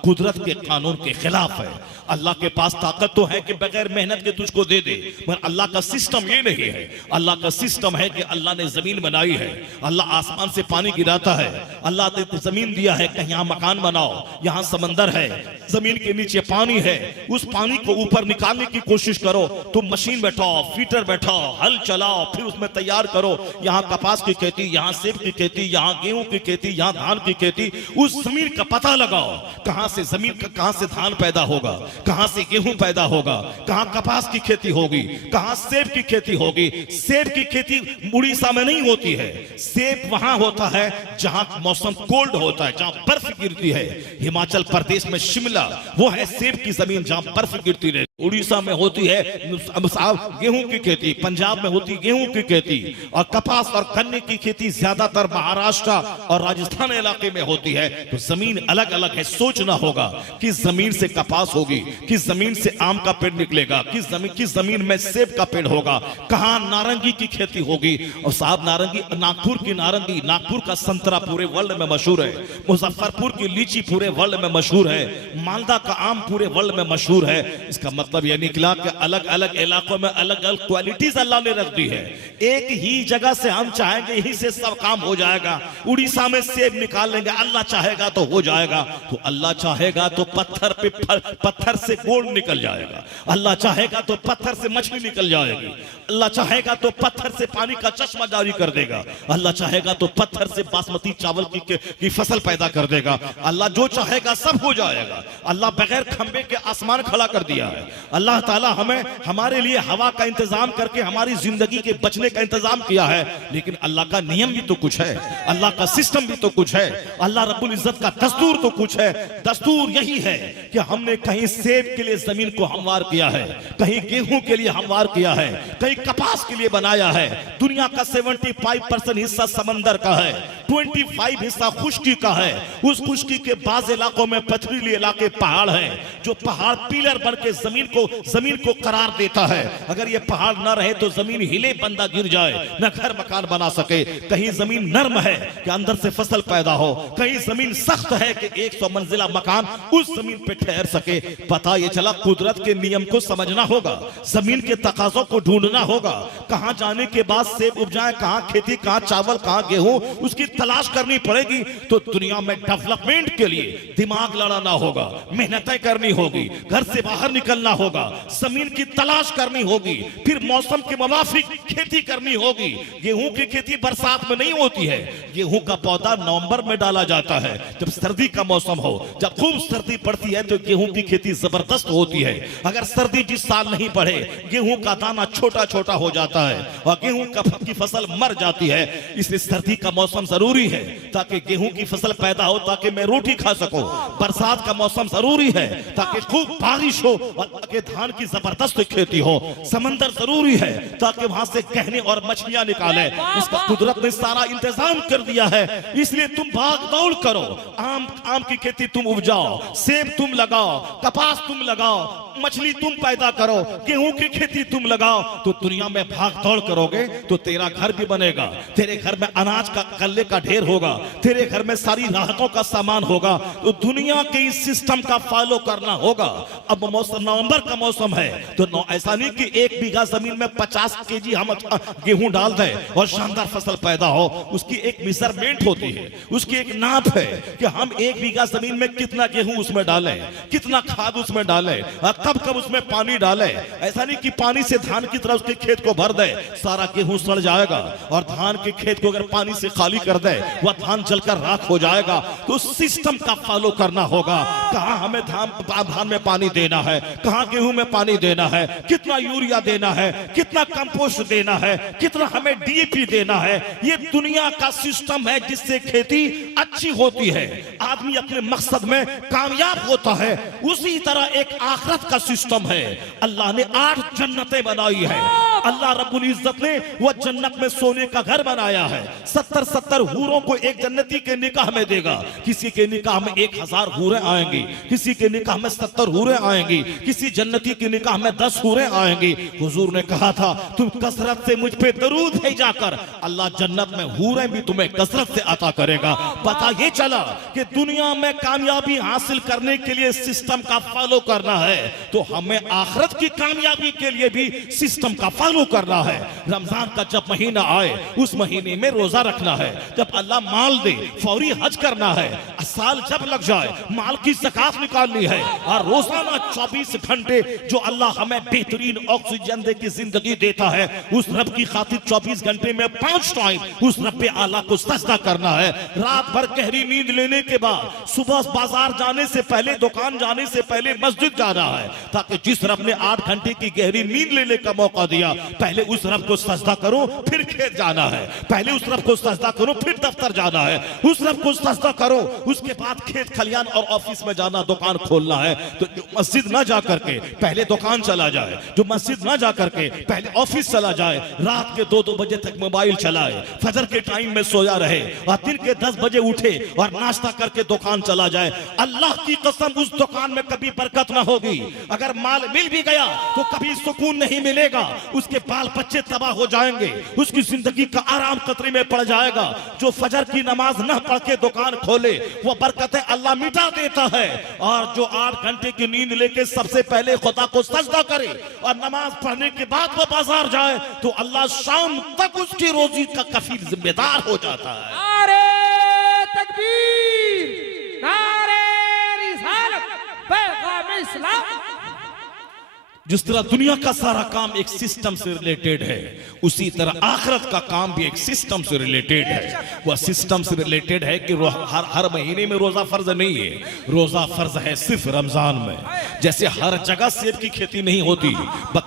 कुदरत के कानून के खिलाफ है। अल्लाह के पास ताकत तो है कि बगैर मेहनत के तुझको दे दे, मगर अल्लाह का सिस्टम ये नहीं है। अल्लाह का सिस्टम है कि अल्लाह ने जमीन बनाई है, अल्लाह आसमान से पानी गिराता है, अल्लाह ने जमीन दिया है कि यहाँ मकान बनाओ, यहाँ समंदर है, जमीन के नीचे पानी है, उस पानी को ऊपर निकालने की कोशिश करो, तुम मशीन बैठाओ, फीटर बैठाओ, हल चलाओ, फिर उसमें तैयार करो, यहाँ कपास की खेती, यहाँ सेब की खेती, यहाँ गेहूं की खेती, यहाँ धान की खेती। उस जमीन का पता लगाओ, कहां से जमीन का, कहां से धान पैदा होगा, कहां से गेहूं पैदा होगा, कहां कपास की खेती होगी, कहां सेब की खेती होगी। सेब की खेती उड़ीसा में नहीं होती है, सेब वहां होता है जहां मौसम कोल्ड होता है, जहां बर्फ गिरती है। हिमाचल प्रदेश में शिमला वो है सेब की जमीन जहां बर्फ गिरती रहे। उड़ीसा में होती है गेहूं की खेती, पंजाब में होती गेहूं की खेती, और कपास और गन्ने की खेती ज्यादातर महाराष्ट्र और राजस्थान इलाके में होती है। तो जमीन अलग अलग है। सोचना होगा कि जमीन से कपास होगी, किस जमीन से आम का पेड़ निकलेगा, किस जमीन में सेब का पेड़ होगा, कहां नारंगी की खेती होगी। और साहब नारंगी, नागपुर की नारंगी, नागपुर का संतरा पूरे वर्ल्ड में मशहूर है, मुजफ्फरपुर की लीची पूरे वर्ल्ड में मशहूर है, मालदा का आम पूरे वर्ल्ड में मशहूर है। इसका मतलब यह निकला कि अलग अलग इलाकों में अलग अलग क्वालिटीज अल्लाह ने रख दी है। एक ही जगह से हम चाहेंगे यहीं से सब काम हो जाएगा, उड़ीसा में सेब निकाल लेंगे, अल्लाह चाहेगा तो हो जाएगा। तो अल्लाह चाहेगा तो पत्थर से गोल्ड निकल जाएगा, अल्लाह चाहेगा तो पत्थर से मछली निकल जाएगी, अल्लाह चाहेगा तो पत्थर से पानी का चश्मा जारी कर देगा, अल्लाह चाहेगा तो पत्थर से बासमती चावल की फसल पैदा कर देगा। अल्लाह जो चाहेगा सब हो जाएगा। अल्लाह बगैर खंबे के आसमान खड़ा कर दिया है। अल्लाह ताला हमें हमारे लिए हवा का इंतजाम करके हमारी जिंदगी के बचने का इंतजाम किया है। लेकिन अल्लाह का नियम भी तो कुछ है, अल्लाह का सिस्टम भी तो कुछ है, अल्लाह रब्बुल इज्जत का दस्तूर तो कुछ है। दस्तूर यही है कि हमने कहीं सेब के लिए जमीन को हमवार किया है, कहीं गेहूं के लिए हमवार किया है, कहीं कपास के लिए बनाया है। दुनिया का 75% हिस्सा समंदर का है, 25 हिस्सा खुश्की का है। उस खुश्की के बाज इलाकों में पथरीली इलाके पहाड़ हैं, जो पहाड़ पिलर बन के जमीन को करार देता है। अगर ये पहाड़ ना रहे तो जमीन हिले, बंदा गिर जाए, न घर मकान बना सके। कहीं जमीन नर्म है कि अंदर से फसल पैदा हो, कहीं जमीन सख्त है कि 100 मंजिला मकान उस जमीन पे ठहर सके। पता ये चला कुदरत के नियम को समझना होगा, जमीन के तकाजों को ढूंढना होगा, कहां जाने के बाद सेब उपजाए, कहां खेती, कहां चावल, कहां गेहूं, उसकी तलाश करनी पड़ेगी। तो दुनिया में डेवलपमेंट के लिए दिमाग लड़ाना होगा, मेहनतें करनी होगी, घर से बाहर निकलना होगा, जमीन की तलाश करनी होगी, फिर मौसम के मुताबिक खेती करनी होगी। गेहूं की खेती बरसात में नहीं होती है, गेहूं का पौधा नवंबर में डाला जाता है, जब सर्दी का मौसम हो। जब खूब सर्दी पड़ती है तो गेहूं की खेती जबरदस्त होती है। अगर सर्दी जिस साल नहीं पड़े, गेहूं का दाना छोटा छोटा हो जाता है और गेहूं की फसल मर जाती है। इसलिए सर्दी का मौसम जरूरी है ताकि गेहूं की फसल पैदा हो, ताकि मैं रोटी खा सकूं। बरसात का मौसम जरूरी है ताकि खूब बारिश हो और ताकि धान की जबरदस्त खेती हो। समंदर जरूरी है ताकि वहां से गहने और मछलियां निकाले। इसका कुदरत ने सारा इंतजाम कर दिया है। इसलिए तुम भाग दौड़ करो, आम की खेती तुम उपजाओ, सेब तुम लगाओ, कपास तुम लगाओ, मछली तुम पैदा करो, गेहूं की खेती तुम लगाओ। तो दुनिया में भाग दौड़ करोगे तो तेरा घर भी बनेगा, तेरे घर में अनाज का गल्ले का ढेर होगा, तेरे घर में सारी राहतों का सामान होगा। तो दुनिया के इस सिस्टम का फॉलो करना होगा। अब मौसम नवंबर का मौसम है तो ऐसा नहीं कि 1 बीघा जमीन में 50 केजी हम गेहूं डाल दें और शानदार फसल पैदा हो। उसकी एक मेजरमेंट होती है, उसकी एक नाप है कि हम 1 बीघा जमीन में कितना गेहूं उसमें डालें, कितना खाद उसमें डालें, कब कब उसमें पानी डालें। ऐसा नहीं कि पानी से धान की तरह उसके खेत को भर दे, सारा गेहूं सड़ जाएगा। और धान के खेत को अगर पानी से खाली कर दे, वह धान जलकर राख हो जाएगा। तो सिस्टम का फॉलो करना होगा। कहां हमें धान में पानी देना है, कहां गेहूं में पानी देना है, कितना यूरिया देना है, कितना कंपोस्ट देना है, कितना हमें डीएपी देना है। ये दुनिया का सिस्टम है जिससे खेती अच्छी होती है, आदमी अपने मकसद में कामयाब होता है। उसी तरह एक आखिरत का सिस्टम है। अल्लाह ने 8 जन्नतें बनाई है, अल्लाह रब्बुल इज्जत ने वह जन्नत में सोने का घर बनाया है। 70 हूरों को एक जन्नती के निकाह में देगा। किसी के निकाह में 1000 हूरें आएंगी, किसी के निकाह में 70 हूरें आएंगी, किसी जन्नती के निकाह में 10 हूरें आएंगी। हुजूर ने कहा था तुम कसरत से मुझ पे दरूद भेजा कर, अल्लाह जन्नत में हूरें भी तुम्हें कसरत से अता करेगा। पता ये चला कि दुनिया में कामयाबी हासिल करने के लिए सिस्टम का फॉलो करना है, तो हमें आखिरत की कामयाबी के लिए भी सिस्टम का फॉलो करना है। रमजान का जब महीना आए उस महीने में रोजा रखना है। जब अल्लाह माल दे फौरी हज करना है। साल जब लग जाए माल की ज़कात निकालनी है। और रोजाना 24 घंटे जो अल्लाह हमें बेहतरीन ऑक्सीजन दे की जिंदगी देता है, उस रब की खातिर 24 घंटे में 5 टाइम उस रब आला को सजदा करना है। रात भर गहरी नींद लेने के बाद सुबह बाजार जाने से पहले, दुकान जाने से पहले मस्जिद जाना है, ताकि जिस रब ने 8 घंटे की गहरी नींद लेने का मौका दिया, पहले उस रब को सजदा करो, फिर खेत जाना है। पहले उस रब को सजदा करो, फिर दफ्तर जाना है। उस रब को सजदा करो, उसके बाद खेत खलियान और ऑफिस में जाना, दुकान खोलना है। तो जो मस्जिद ना जा करके पहले दुकान चला जाए, जो मस्जिद ना जा करके पहले ऑफिस चला जाए, रात के 2-2 बजे तक मोबाइल चलाए, फजर के टाइम में सोया रहे और दिन के 10 बजे उठे और नाश्ता करके दुकान चला जाए, अल्लाह की कसम उस दुकान में कभी बरकत ना होगी। अगर माल मिल भी गया तो कभी सुकून नहीं मिलेगा। उसके बाल बच्चे तबाह हो जाएंगे, उसकी जिंदगी का आराम खतरे में पड़ जाएगा। जो फजर की नमाज न पढ़ के दुकान खोले वो बरकतें अल्लाह मिटा देता है। और जो 8 घंटे की नींद लेके सबसे पहले खुदा को सजदा करे और नमाज पढ़ने के बाद वो बाजार जाए, तो अल्लाह शाम तक उसकी रोजी का कफील जिम्मेदार हो जाता है। नारे तकबीर, नारे रिसालत, पैगाम इस्लाम। जिस तरह दुनिया का सारा काम एक सिस्टम से रिलेटेड है, उसी तरह आखिरत का काम भी एक सिस्टम से रिलेटेड है। वह सिस्टम से रिलेटेड है कि हर महीने में रोजा फर्ज नहीं है। रोजा फर्ज है सिर्फ रमजान में। जैसे हर जगह सेब की खेती नहीं होती,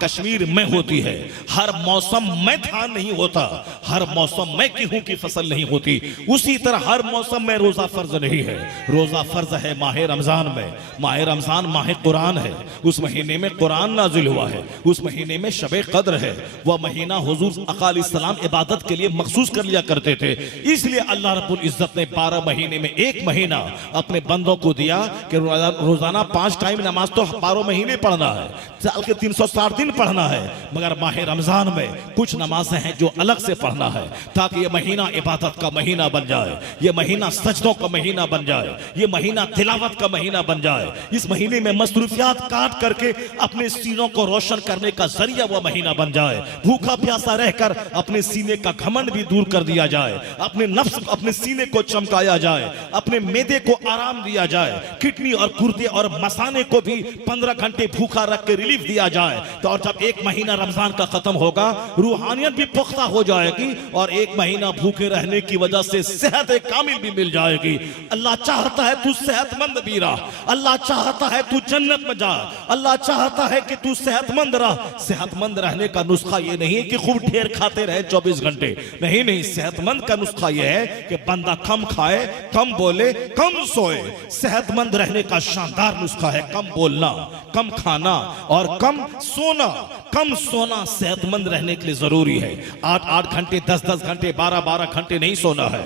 कश्मीर में होती है। हर मौसम में धान नहीं होता, हर मौसम में गेहूं की फसल नहीं होती, उसी तरह हर मौसम में रोजा फर्ज नहीं है। रोजा फर्ज है माह रमजान में। माह रमजान माह कुरान है। उस महीने में कुरान नाजिल हुआ है। उस महीने में शबे कद्र है। वह महीना हुजूर आका अलैहिस्सलाम इबादत के लिए मखसूस कर लिया करते थे। इसलिए अल्लाह रब्बुल इज्जत ने 12 महीने में एक महीना अपने बंदों को दिया कि रोजाना 5 टाइम नमाज तो 12 महीने पढ़ना है, साल के 360 दिन पढ़ना है। मगर माह रमजान में कुछ नमाजें हैं जो अलग से पढ़ना है, ताकि यह महीना इबादत का महीना बन जाए, यह महीना सजदों का महीना बन जाए, यह महीना तिलावत का महीना बन जाए। इस महीने में मसरूफियात काट करके अपने सीनों को रोशन करने का जरिया वह महीना बन जाए। भूखा प्यासा रहकर अपने सीने का घमंड भी दूर कर दिया जाए, अपने नफ्स, अपने सीने को चमकाया जाए, अपने मैदे को आराम दिया जाए, किडनी और गुर्दे और मसाने को भी 15 घंटे भूखा रख के रिलीफ दिया जाए। तो और जब एक महीना रमजान का खत्म होगा, रूहानियत भी पुख्ता हो जाएगी और एक महीना भूखे रहने की वजह से सेहत कामिल भी मिल जाएगी। अल्लाह चाहता है तू सेहतमंद भी रह, अल्लाह चाहता है तू जन्नत में जा, अल्लाह चाहता है कि तू सेहतमंद रह। सेहतमंद रहने का नुस्खा ये नहीं है कि खूब ढेर खाते रहे 24 घंटे, नहीं नहीं। सेहतमंद का नुस्खा ये है कि बंदा कम खाए, कम बोले, कम सोए। सेहतमंद रहने का शानदार नुस्खा है कम बोलना, कम खाना और कम सोना। कम सोना सेहतमंद रहने के लिए जरूरी है। 8-8 घंटे, 10-10 घंटे, 12-12 घंटे नहीं सोना है।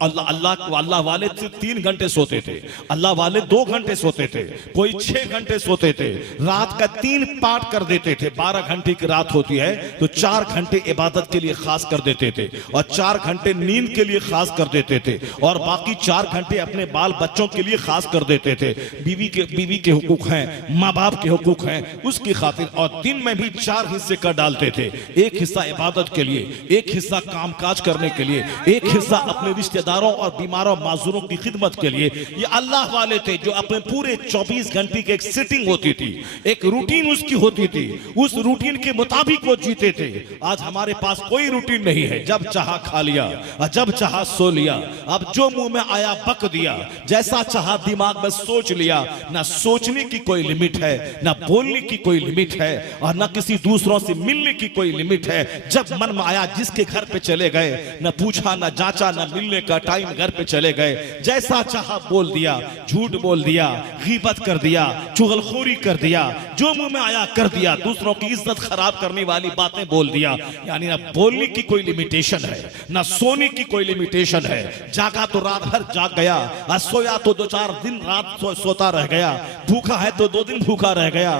अल्लाह वाले 3 घंटे सोते थे, अल्लाह वाले 2 घंटे सोते थे, कोई 6 घंटे सोते थे। रात का 3 पार्ट कर देते थे। 12 घंटे की रात होती है तो 4 घंटे इबादत के लिए खास कर देते थे और 4 घंटे नींद के लिए खास कर देते थे और बाकी 4 घंटे अपने बाल बच्चों के लिए खास कर देते थे। बीवी के हुकूक हैं, माँ बाप के हुकूक हैं, उसकी खातिर। और दिन में भी 4 हिस्से कर डालते थे। एक हिस्सा इबादत के लिए, एक हिस्सा कामकाज करने के लिए, एक हिस्सा अपने रिश्तेदारों और बीमारों माजूरों की खिदमत के लिए। ये अल्लाह वाले थे जो अपने पूरे 24 घंटे की एक सिटिंग होती थी, एक रूटीन उसकी होती थी, उस रूटीन के मुताबिक वो जीते थे। आज हमारे पास कोई रूटीन नहीं है, जब चाहा खा लिया और जब चाहा सो लिया। अब जो मुंह में आया बक दिया, जैसा चाहा दिमाग में सोच लिया। ना सोचने की कोई लिमिट है, ना बोलने की कोई लिमिट है और ना किसी दूसरों से मिलने की कोई लिमिट है। जब मन में आया जिसके घर पे चले गए, न पूछा न जांचा, न मिलने का टाइम, घर पे चले गए, जैसा चाहा बोल दिया, झूठ बोल दिया, गीबत कर दिया, चुगलखोरी कर दिया, जो मुंह में आया कर दिया, दूसरों की इज्जत खराब करने वाली बातें बोल दिया। यानी ना बोलने की कोई लिमिटेशन है, ना सोने की कोई लिमिटेशन है। जागा तो रात भर जाग गया, सोया तो 2-4 दिन रात सोता रह गया, भूखा है तो 2 दिन भूखा रह गया,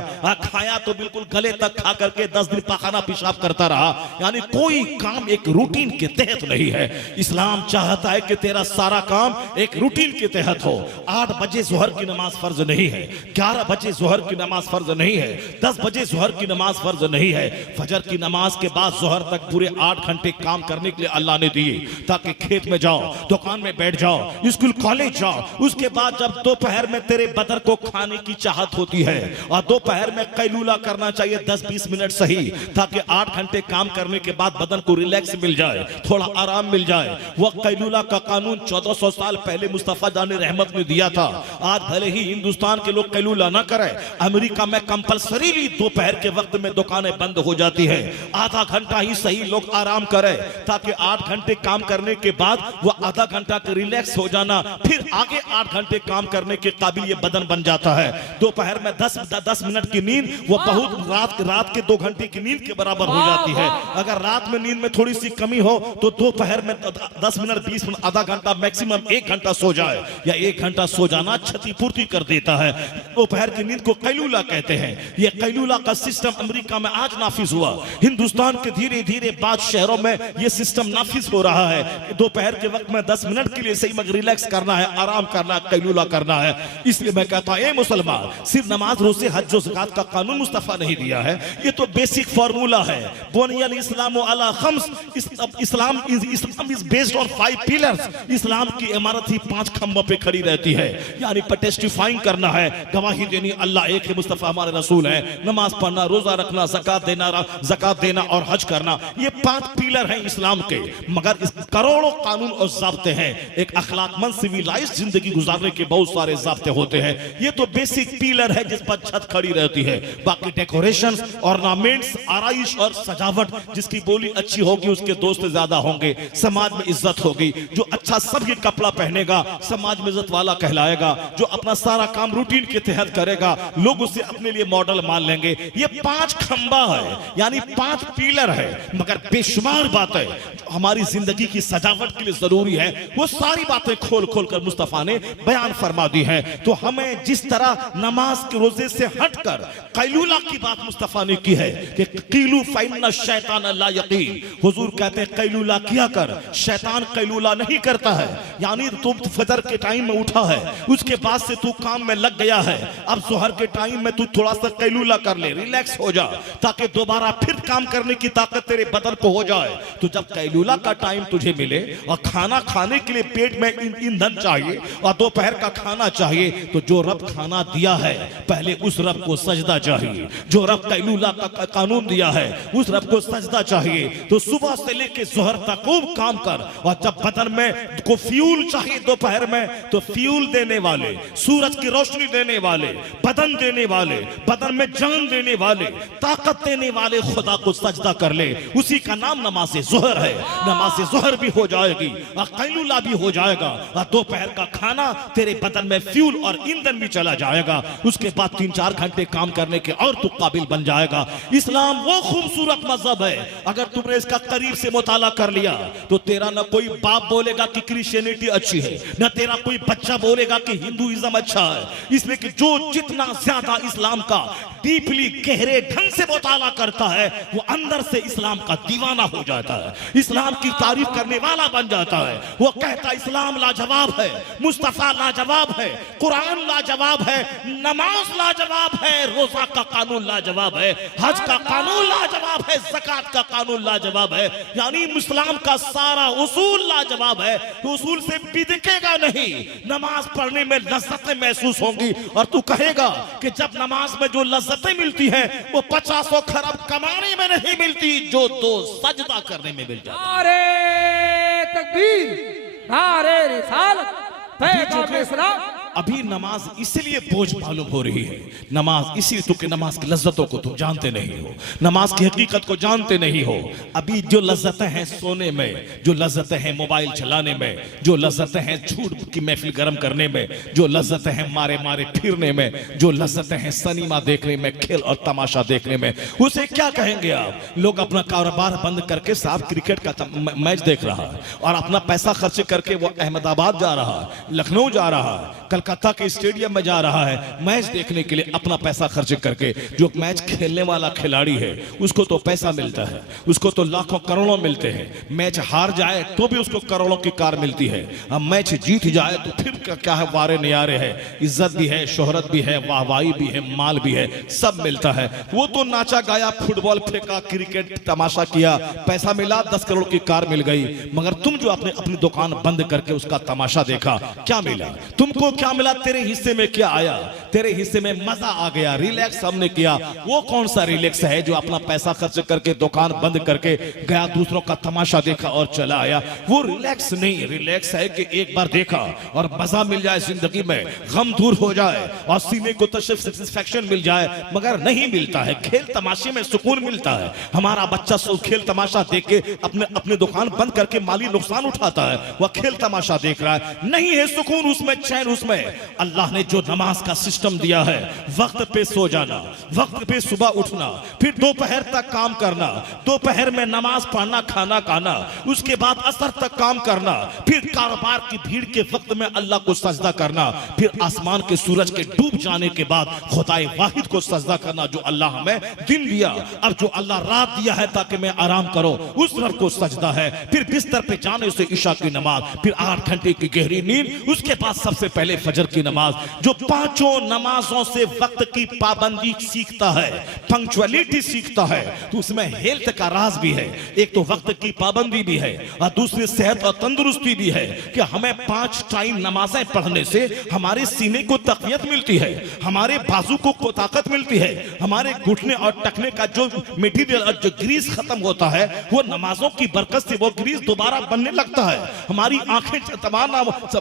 खाया तो बिल्कुल गले तक खा करके 10 दिन पाखाना पेशाब करता रहा। यानी कोई काम एक रूटीन के तहत नहीं है। इस्लाम चाहता है कि तेरा सारा काम एक रूटीन के तहत हो। 8 बजे जोहर की नमाज फर्ज नहीं है, 11 बजे जोहर की नमाज फर्ज नहीं है, 10 बजे जोहर की नमाज फर्ज नहीं है। फजर की नमाज के बाद जोहर तक पूरे 8 घंटे काम करने के लिए अल्लाह ने दिए, ताकि खेत में जाओ, दुकान में बैठ जाओ, स्कूल कॉलेज जाओ। उसके बाद जब दोपहर में तेरे बदन को खाने की चाहत होती है और दोपहर में कैलूला करना चाहिए 10-20 मिनट सही, ताकि 8 घंटे काम करने के बाद बदन को रिलैक्स मिल जाए, थोड़ा आराम मिल जाए। वह कैलूला का कानून 1400 साल पहले मुस्तफा जान रहमत ने दिया था। आज भले ही हिंदुस्तान के लोग कैलूला ना करें, अमेरिका में कंपलसरीली दोपहर के वक्त में दुकानें बंद हो जाती है। आधा घंटा ही सही लोग आराम करें, ताकि 8 घंटे काम करने के बाद वो आधा घंटा के रिलैक्स हो जाना, फिर आगे 8 घंटे काम करने के काबिल ये बदन बन जाता है। दोपहर में 10 मिनट की नींद वो बहुत रात के 2 घंटे की नींद के बराबर हो जाती है। अगर रात में नींद में थोड़ी सी कमी हो तो दोपहर में 10 मिनट 20 मिनट आधा घंटा मैक्सिमम 1 घंटा सो जाए, या 1 घंटा सो जाना क्षतिपूर्ति कर देता है। दोपहर की नींद को कैलूला कहते हैं। ये कैलूला का सिस्टम अमेरिका में आज नाफिज हुआ। हिंदुस्तान के धीरे धीरे बाद शहरों में ये सिस्टम नाफिज हो रहा है। दोपहर के वक्त में 10 मिनट के लिए सही मगर रिलैक्स करना है, आराम करना है, कैलूला करना है। इसलिए मैं कहता हूं मुसलमान, सिर्फ नमाज रोजे हज और ज़कात का कानून मुस्तफा नहीं दिया है, ये तो बेसिक फार्मूला है। बुनियल इस्लाम अला खम्स, Islam is based on 5 pillars. इस्लाम की इमारत ही 5 खंभों पे खड़ी रहती है। यानी टेस्टिफाइंग करना है, गवाही देनी अल्लाह एक है, मुस्तफा हमारे रसूल है, नमाज पढ़ना, रोजा रखना, ज़कात देना और हज करना, ये 5 पिलर हैं इस्लाम के। मगर इस करोड़ों कानून और ज़ाब्ते हैं। एक अखलाकमंद सिविलाइज्ड जिंदगी गुजारने के बहुत सारे ज़ाब्ते होते हैं। ये तो बेसिक पिलर है जिस पर छत खड़ी रहती है। बाकी डेकोरेशन, ऑर्नामेंट्स, आराइश और सजावट, जिसकी बोली अच्छी होगी उसके दोस्त ज्यादा होंगे, समाज में इज्जत होगी। जो अच्छा सब ये कपड़ा पहनेगा समाज में इज्जत वाला कहलाएगा। जो अपना सारा काम रूटीन के तहत करेगा लोग उसे अपने लिए मॉडल मान लेंगे। ये 5 खंबा है, यानी 5 पिलर है। मगर बेशुमार बातें हमारी जिंदगी की सजावट के लिए जरूरी है, वो सारी बातें खोल खोल कर मुस्तफा ने बयान फरमा दी है। तो हमें जिस तरह नमाज के रोजे से हटकर कैलूला की बात मुस्तफा ने की है कि कीलू फइन्ना शैतान ला यकीन, हुजूर कहते हैं कैलूला किया कर, शैतान कैलूला नहीं करता है। यानी तुम फजर के टाइम में उठा है, उसके बाद से तू काम में लग गया है, अब जोहर के टाइम में तू थोड़ा सा कैलूला कर ले, रिलैक्स हो जा, ताकि दोबारा फिर काम करने की ताकत तेरे बदन को हो जाए। तो जब कैलूला का टाइम तुझे मिले और खाना खाने के लिए पेट में ईंधन चाहिए और दोपहर का खाना चाहिए, तो जो रब खाना दिया है पहले उस रब को सजदा चाहिए। जो रब कैलूला का कानून दिया है उस रब को सजदा चाहिए। तो सुबह से लेकर जोहर तक खूब काम कर, और जब बदन में को फ्यूल चाहिए दोपहर में, तो फ्यूल देने वाले, सूरज की रोशनी देने वाले, बदन देने वाले, बदन में जान देने वाले, ताकत देने वाले खुदा को सजदा कर ले। उसी का नाम नमाज जोहर है। नमाज जोहर भी हो जाएगी और कैलूला भी हो जाएगा, और दोपहर का खाना तेरे बदन में फ्यूल और ईंधन भी चला जाएगा। उसके बाद 3-4 घंटे काम करने के और तू काबिल बन जाएगा। इस्लाम वो खूबसूरत मजहब है, अगर तुमने इसका करीब से मुताला कर लिया तो तेरा ना कोई बाप बोलेगा कि क्रिश्चियनिटी अच्छी है, ना तेरा कोई बच्चा बोलेगा कि हिंदुइज्म अच्छा है। इसलिए कि जो जितना ज्यादा इस्लाम का डीपली गहरे ढंग से मुताला करता है वो अंदर से इस्लाम का दीवाना हो जाता है, इस्लाम की तारीफ करने वाला बन जाता है। वो कहता इस्लाम लाजवाब है, मुस्तफा लाजवाब है, कुरान लाजवाब है, नमाज लाजवाब है, रोजा का कानून लाजवाब है, हज का कानून लाजवाब है, ज़कात का कानून लाजवाब है। यानी इस्लाम का सारा उसूल लाजवाब है। तो उसूल से बिदकेगा नहीं, नमाज पढ़ने में लज्जतें महसूस होंगी, और तू कहेगा कि जब नमाज में जो लज्जतें मिलती हैं वो 50 खरब कमाने में नहीं मिलती, जो तो सजदा करने में मिल जाती। नारे तकबीर, नारे रिसालत, पैगाम इस्लाम। अभी नमाज इसलिए बोझ मालूम हो रही है, नमाज इसीलिए क्योंकि नमाज की लज्जतों को तुम जानते नहीं हो, नमाज की हकीकत को जानते नहीं हो। अभी जो लज्जतें हैं सोने में, जो लज्जतें हैं मोबाइल चलाने में, जो लज्जतें हैं झूठ की महफिल गर्म करने में, जो लज्जतें हैं मारे मारे फिरने में, जो लज्जतें हैं सिनेमा देखने में, खेल और तमाशा देखने में, उसे क्या कहेंगे आप? लोग अपना कारोबार बंद करके साहब क्रिकेट का मैच देख रहा है और अपना पैसा खर्च करके वो अहमदाबाद जा रहा है, लखनऊ जा रहा है, कलकत्ता के स्टेडियम में जा रहा है मैच देखने के लिए अपना पैसा खर्च करके। जो मैच खेलने वाला खिलाड़ी है उसको तो पैसा मिलता है, उसको तो लाखों करोड़ों मिलते हैं। मैच हार जाए तो भी उसको करोड़ों की कार मिलती है, अब मैच जीत जाए तो फिर क्या है, वारे नियारे है, इज्जत भी है, शोहरत भी है, वाहवाही भी है, माल भी है, सब मिलता है। वो तो नाचा गाया, फुटबॉल फेंका, क्रिकेट तमाशा किया, पैसा मिला, 10 करोड़ की कार मिल गई। मगर तुम जो अपनी दुकान बंद करके उसका तमाशा देखा, क्या मिला तुमको? क्या मिला? तेरे हिस्से में क्या आया? तेरे हिस्से में मजा आ गया, रिलैक्स हमने किया। वो कौन सा रिलैक्स है जो अपना पैसा खर्च करके दुकान बंद करके गया, दूसरों का तमाशा देखा और चला आया? वो रिलैक्स नहीं, रिलैक्स है कि एक बार देखा और मजा मिल जाए जिंदगी में, गम दूर हो जाए और सीने को सेटिस्फैक्शन मिल जाए, मगर नहीं मिलता है। खेल तमाशे में सुकून मिलता है। हमारा बच्चा खेल तमाशा देख के अपने दुकान बंद करके माली नुकसान उठाता है, वह खेल तमाशा देख रहा है, नहीं है सुकून उसमें, चैन उसमें। अल्लाह ने जो नमाज का सिस्टम दिया है, वक्त पे सो जाना, वक्त पे सुबह उठना, फिर दोपहर तक काम करना, दोपहर में नमाज पढ़ना, खाना खाना, उसके बाद असर तक काम करना, फिर कारोबार की भीड़ के वक्त में अल्लाह को सजदा करना, फिर आसमान के सूरज के डूब जाने के बाद खुदाए वाहिद को सजदा करना जो अल्लाह हमें दिन दिया। अब जो अल्लाह रात दिया है ताकि मैं आराम करो, उस रब को सजदा है। फिर बिस्तर पे जाने से इशा की नमाज, फिर 8 घंटे की गहरी नींद, उसके बाद सबसे पहले फजर की नमाज। जो पांचों नमाजों से वक्त की पाबंदी सीखता है, पंक्चुअलिटी सीखता है, तो उसमें हेल्थ का राज भी है। एक तो वक्त की पाबंदी भी है और दूसरी सेहत और तंदुरुस्ती भी है कि हमें 5 टाइम नमाजें पढ़ने से हमारे सीने को तकवियत मिलती है, हमारे बाजू को ताकत मिलती है, हमारे घुटने और टखने का जो मटेरियल और जो ग्रीस खत्म होता है, वो नमाजों की बरकत से वो ग्रीस दोबारा बनने लगता है। हमारी आंखें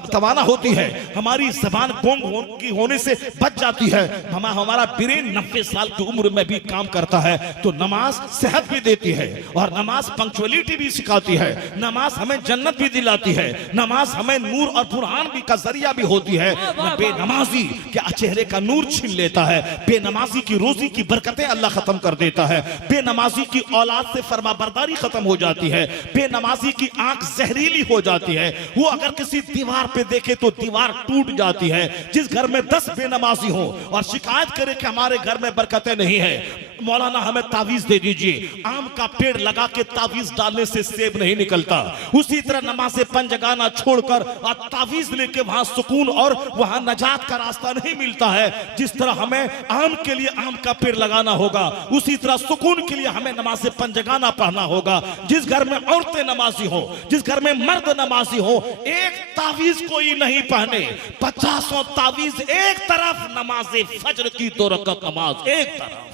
तवाना होती है, हमारी जबान गोंग की होने से बच जाती है, हमारा ब्रेन 90 साल की उम्र में भी काम करता है। तो नमाज सेहत भी देती है और नमाज पंक्चुअलिटी भी सिखाती है, नमाज हमें जन्नत भी दिलाती है, नमाज हमें नूर और बुरहान भी का जरिया भी होती है। बेनमाजी के चेहरे का नूर छीन लेता है, बेनमाजी की रोजी की बरकतें अल्लाह खत्म कर देता है, बेनमाजी की औलाद से फरमाबरदारी खत्म हो जाती है, बेनमाजी की आंख जहरीली हो जाती है, वो अगर किसी दीवार पे देखे तो दीवार टूट जाती है। जिस घर में 10 बेनमाजी हो और शिकायत करे कि हमारे घर में बरकतें नहीं है, मौलाना हमें तावीज दे दीजिए, आम का पेड़ लगा के तावीज डालने से सेब नहीं निकलता। उसी तरह नमाज़े पंजगाना छोड़कर और तावीज लेके वहां सुकून और वहां नजात का रास्ता नहीं मिलता है। जिस तरह हमें आम के लिए आम का पेड़ लगाना होगा, उसी तरह सुकून के लिए हमें नमाज़े पंजगाना पढ़ना होगा। जिस घर में औरतें नमाजी हो, जिस घर में मर्द नमाजी हो, एक तावीज कोई नहीं पहने, 50 तावीज एक तरफ, नमाज़े फज्र की 2 रकात नमाज एक तरफ।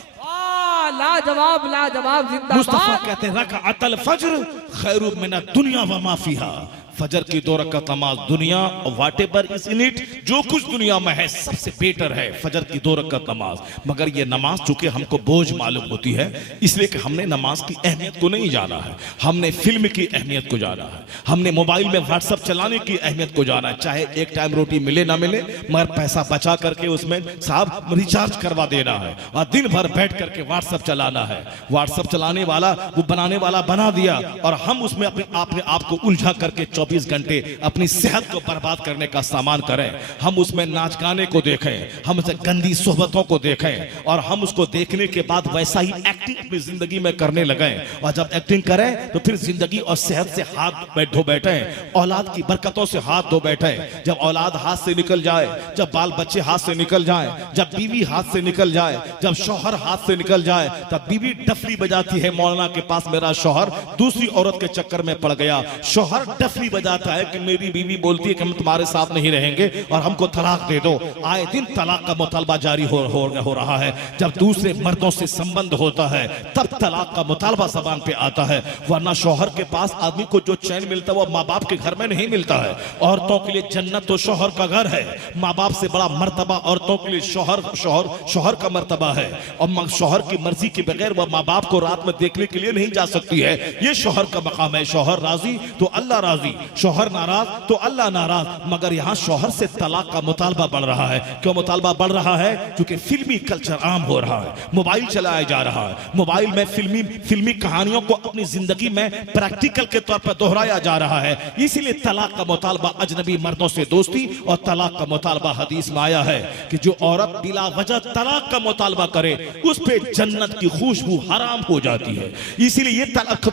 लाजवाब लाजवाब, जिंदाबाद। मुस्तफा कहते हैं रकाअतल फज्र खैरु मिनद दुनिया व मा फीहा। फजर की 2 रकात नमाज दुनिया व्हाटएवर इज इन इट, जो कुछ दुनिया में है सबसे बेटर है फजर की 2 रकात नमाज। मगर ये नमाज चूंकि हमको बोझ मालूम होती है, इसलिए कि हमने नमाज की अहमियत को नहीं जाना है, हमने फिल्म की अहमियत को जाना है, हमने मोबाइल में व्हाट्सएप चलाने की अहमियत को जाना है। चाहे एक टाइम रोटी मिले ना मिले, मगर पैसा बचा करके उसमें साहब रिचार्ज करवा देना है और दिन भर बैठ करके व्हाट्सएप चलाना है। व्हाट्सएप चलाने वाला वो बनाने वाला बना दिया और हम उसमें अपने आप को उलझा करके 24 घंटे अपनी सेहत को बर्बाद करने का सामान करें। हम उसमें नाच गाने को देखें, हम उसे गंदी सोहबतों को देखें और हम उसको देखने के बाद वैसा ही एक्टिंग अपनी जिंदगी में करने लगे। और जब एक्टिंग करें तो फिर जिंदगी और सेहत से हाथ धो बैठे, औलाद की बरकतों से हाथ धो बैठे। जब औलाद हाथ से निकल जाए, जब बाल बच्चे हाथ से निकल जाए, जब बीवी हाथ से निकल जाए, जब शौहर हाथ से निकल जाए, तब बीवी डफली बजाती है, मौलाना के पास मेरा शौहर दूसरी औरत के चक्कर में पड़ गया। शौहर डफली बजाता है कि मेरी बीवी बोलती है कि हम तुम्हारे साथ नहीं रहेंगे और हमको तलाक दे दो। आए दिन तलाक का मुतालबा जारी हो रहा है। जब दूसरे मर्दों से संबंध होता है तब तलाक का मुतालबा ज़बान पे आता है, वरना शौहर के पास आदमी को जो चैन मिलता है वो माँ बाप के घर में नहीं मिलता है। औरतों के लिए जन्नत तो शौहर का घर है, माँ बाप से बड़ा मर्तबा औरतों के लिए शौहर का मर्तबा है। और शौहर की मर्जी के बगैर वह माँ बाप को रात में देखने के लिए नहीं जा सकती है। ये शौहर का मकाम है। शौहर राजी तो अल्लाह राजी, शौहर नाराज तो अल्लाह नाराज। मगर यहाँ शौहर से तलाक का मुतालबा बढ़ रहा है। क्यों मुतालबा बढ़ रहा है? क्योंकि फिल्मी कल्चर आम हो रहा है, मोबाइल चलाया जा रहा है, मोबाइल में फिल्मी कहानियों को अपनी जिंदगी में प्रैक्टिकल के तौर पर दोहराया जा रहा है। इसीलिए तलाक का मुतालबा अजनबी मर्दों से दोस्ती और तलाक का मुतालबा हदीस में आया है कि जो औरत बिला वजह तलाक का मुतालबा करे उस पे जन्नत की खुशबू हराम हो जाती है। इसीलिए ये तलाक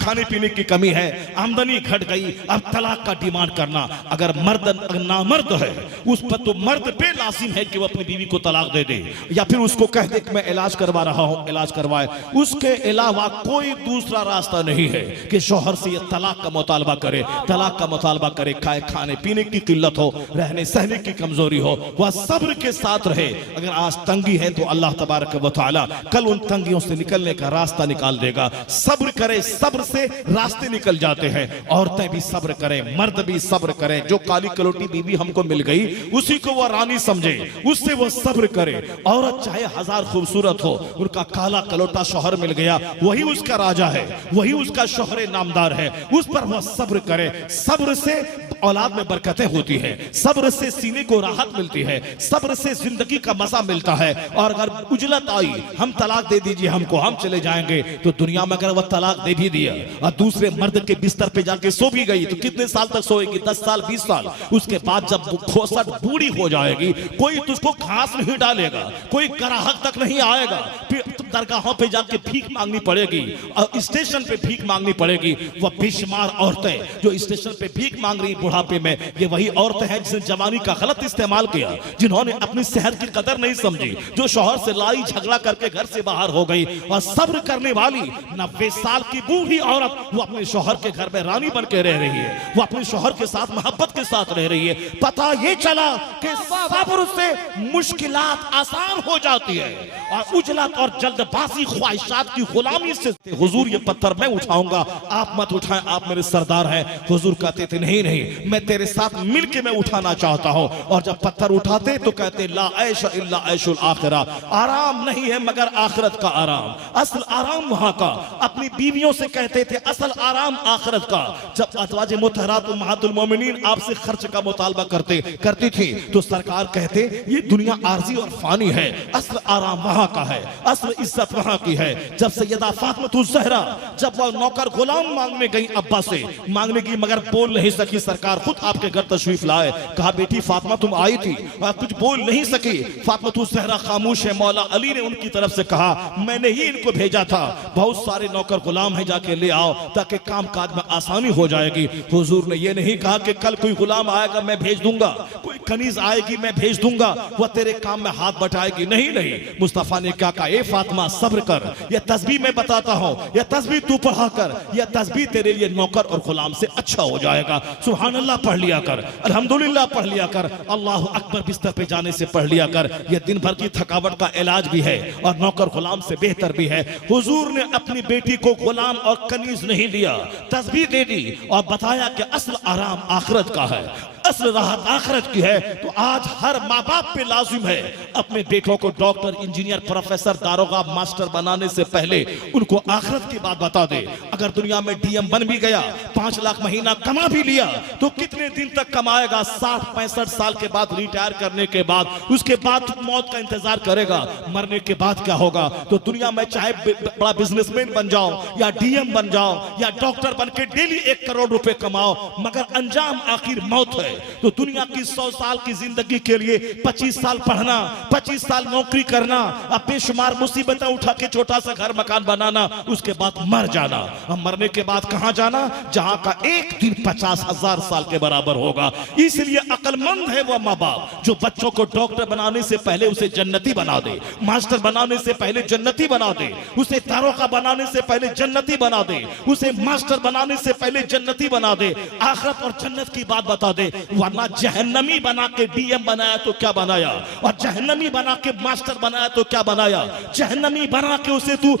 खाने पीने की कमी है, आमदनी घट गई, अब तलाक का डिमांड करना। अगर मर्द नामर्द है उस पर तो मर्द पे लाजिम है कि वो अपनी बीवी को तलाक दे दे, या फिर उसको कह दे कि मैं इलाज करवा रहा हूं, इलाज करवाए। उसके अलावा कोई दूसरा रास्ता नहीं है कि शौहर से ये तलाक का मुतालबा करे, तलाक का मुतालबा करे। खाने पीने की किल्लत हो, रहने सहने की कमजोरी हो, वह सब्र के साथ रहे। अगर आज तंगी है तो अल्लाह तबारक व तआला कल उन तंगियों से निकलने का रास्ता निकाल देगा। सब्र करे, सब्र से रास्ते निकल जाते हैं। औरतें भी सब्र करें, मर्द भी सब्र करें। जो काली कलोटी बीवी हमको मिल गई उसी को वह रानी समझे, उससे वह सब्र करे। औरत चाहे हजार खूबसूरत हो, उनका काला कलोटा शौहर मिल गया, वही उसका राजा है, वही उसका शौहर नामदार है, उस पर वह सब्र करे। सब्र से औलाद में बरकतें होती है, सब्र से सीने को राहत मिलती है, सब्र से जिंदगी का मजा मिलता है। और अगर उजलत आई, हम तलाक दे दीजिए हमको, हम चले जाएंगे, तो दुनिया में अगर वह तलाक दे भी दिया और दूसरे मर्द के बिस्तर पे जाके सो भी गई तो कितने साल तक सोएगी? 10 साल 20 साल। उसके बाद जब खोसट बूढ़ी हो जाएगी, कोई तुझको घास नहीं डालेगा, कोई ग्राहक तक नहीं आएगा, फिर दरगाहों पे जाके भीख मांगनी पड़ेगी और स्टेशन पे भीख मांगनी पड़ेगी। वह बेशुमार औरतें जो स्टेशन पे भीख मांग रही बुढ़ापे में, ये वही औरतें हैं जिसने जवानी का गलत इस्तेमाल किया, जिन्होंने अपनी सेहत की कदर नहीं समझी, जो शौहर से लड़ाई झगड़ा करके घर से बाहर हो गई। और सब्र करने वाली 90 साल की बूढ़ी औरत वो अपने शौहर के घर में रानी बन के रह रही है, वो अपने शौहर के साथ मोहब्बत के साथ रह रही है। पता ये चला कि सब्र से मुश्किलात आसान हो जाती है और उजलत और जल्दबाजी ख्वाहिशात की गुलामी से। हुजूर ये पत्थर मैं उठाऊंगा, आप मत उठाएं, आप मेरे सरदार हैं। हुजूर कहते थे नहीं नहीं, मैं तेरे साथ मिलके मैं उठाना चाहता हूं। और जब पत्थर उठाते तो कहते ला ऐश इल्ला ऐशुल आखिरा, आराम नहीं है मगर आखिरत का आराम। असल आराम वहां का, अपनी बीवियों से कहते थे असल आराम आखिरत का। जब अज़वाज मुतहरात उम्महातुल मोमिनीन आपसे खर्च का मुतालबा करती थी तो सरकार कहते ये दुनिया आर्जी और फानी है, असल आराम वहां का है, असल इज्जत वहां की है। जब सैयदा फातिमा ज़हरा जब वह नौकर गुलाम मांगने गई, अब्बा से मांगने की मगर बोल नहीं सकी, सरकार खुद आपके घर तशरीफ लाए, कहा बेटी फातिमा तुम आई थी और कुछ बोल नहीं सकी। फातिमा ज़हरा खामोश है। मौला अली ने उनकी तरफ से कहा मैंने ही इनको भेजा था, बहुत सारे नौकर गुलाम है, जाके ले आओ ताकि काम काज में आसानी हो जाएगी। हुजूर ने यह नहीं कहा कि कल कोई गुलाम आएगा मैं भेज दूंगा, कोई कनीज आएगी मैं भेज दूंगा, वह तेरे काम में हाथ बटाएगी। नहीं नहीं, मुस्तफा ने क्या कहा, ए फातिमा सब्र कर, यह तस्बीह मैं बताता हूं, यह तस्बीह तू पढ़ा कर, यह तस्बीह तेरे लिए नौकर और गुलाम से अच्छा हो जाएगा। सुभान अल्लाह पढ़ लिया कर, अल्हम्दुलिल्लाह पढ़ लिया कर, अल्लाह अकबर बिस्तर पे जाने से पढ़ लिया कर। यह दिन भर की थकावट का इलाज भी है और नौकर गुलाम से बेहतर भी है। हुजूर ने अपनी बेटी को गुलाम और कनीज नहीं दिया, तस्बीह दे दी और बताया कि असल आराम आखिरत का है, असल राहत आखिरत की है। तो आज हर माँ बाप पे लाजिम है अपने बेटों को डॉक्टर, इंजीनियर, प्रोफेसर, दारोगा, मास्टर बनाने से पहले उनको आखिरत की बात बता दे। अगर दुनिया में डीएम बन भी गया, 5 लाख महीना कमा भी लिया तो कितने दिन तक कमाएगा? 60-65 साल के बाद रिटायर करने के बाद, उसके बाद मौत का इंतजार करेगा। मरने के बाद क्या होगा? तो दुनिया में चाहे बड़ा बिजनेसमैन बन जाओ या डीएम बन जाओ या डॉक्टर बन के डेली 1 करोड़ रुपए कमाओ, मगर अंजाम आखिर मौत है। तो दुनिया की 100 साल की जिंदगी के लिए 25 साल पढ़ना, 25 साल नौकरी करना, अब बेशुमार मुसीबतें उठा के छोटा सा घर मकान बनाना, उसके बाद मर जाना। और मरने के बाद कहां जाना, जहां का एक दिन 50,000 साल के बराबर होगा। इसलिए अक्लमंद है वह माँ बाप जो बच्चों को डॉक्टर बनाने से पहले उसे जन्नती बना दे, मास्टर बनाने से पहले जन्नती बना दे, उसे दारोगा बनाने से पहले जन्नती बना दे, उसे मास्टर बनाने से पहले जन्नती बना दे, आखिरत और जन्नत की बात बता दे। वरना जहन्नमी बना के डीएम बनाया तो क्या बनाया, और जहन्नमी बना के मास्टर बनाया तो क्या बनाया, जहन्नमी बना के उसे तू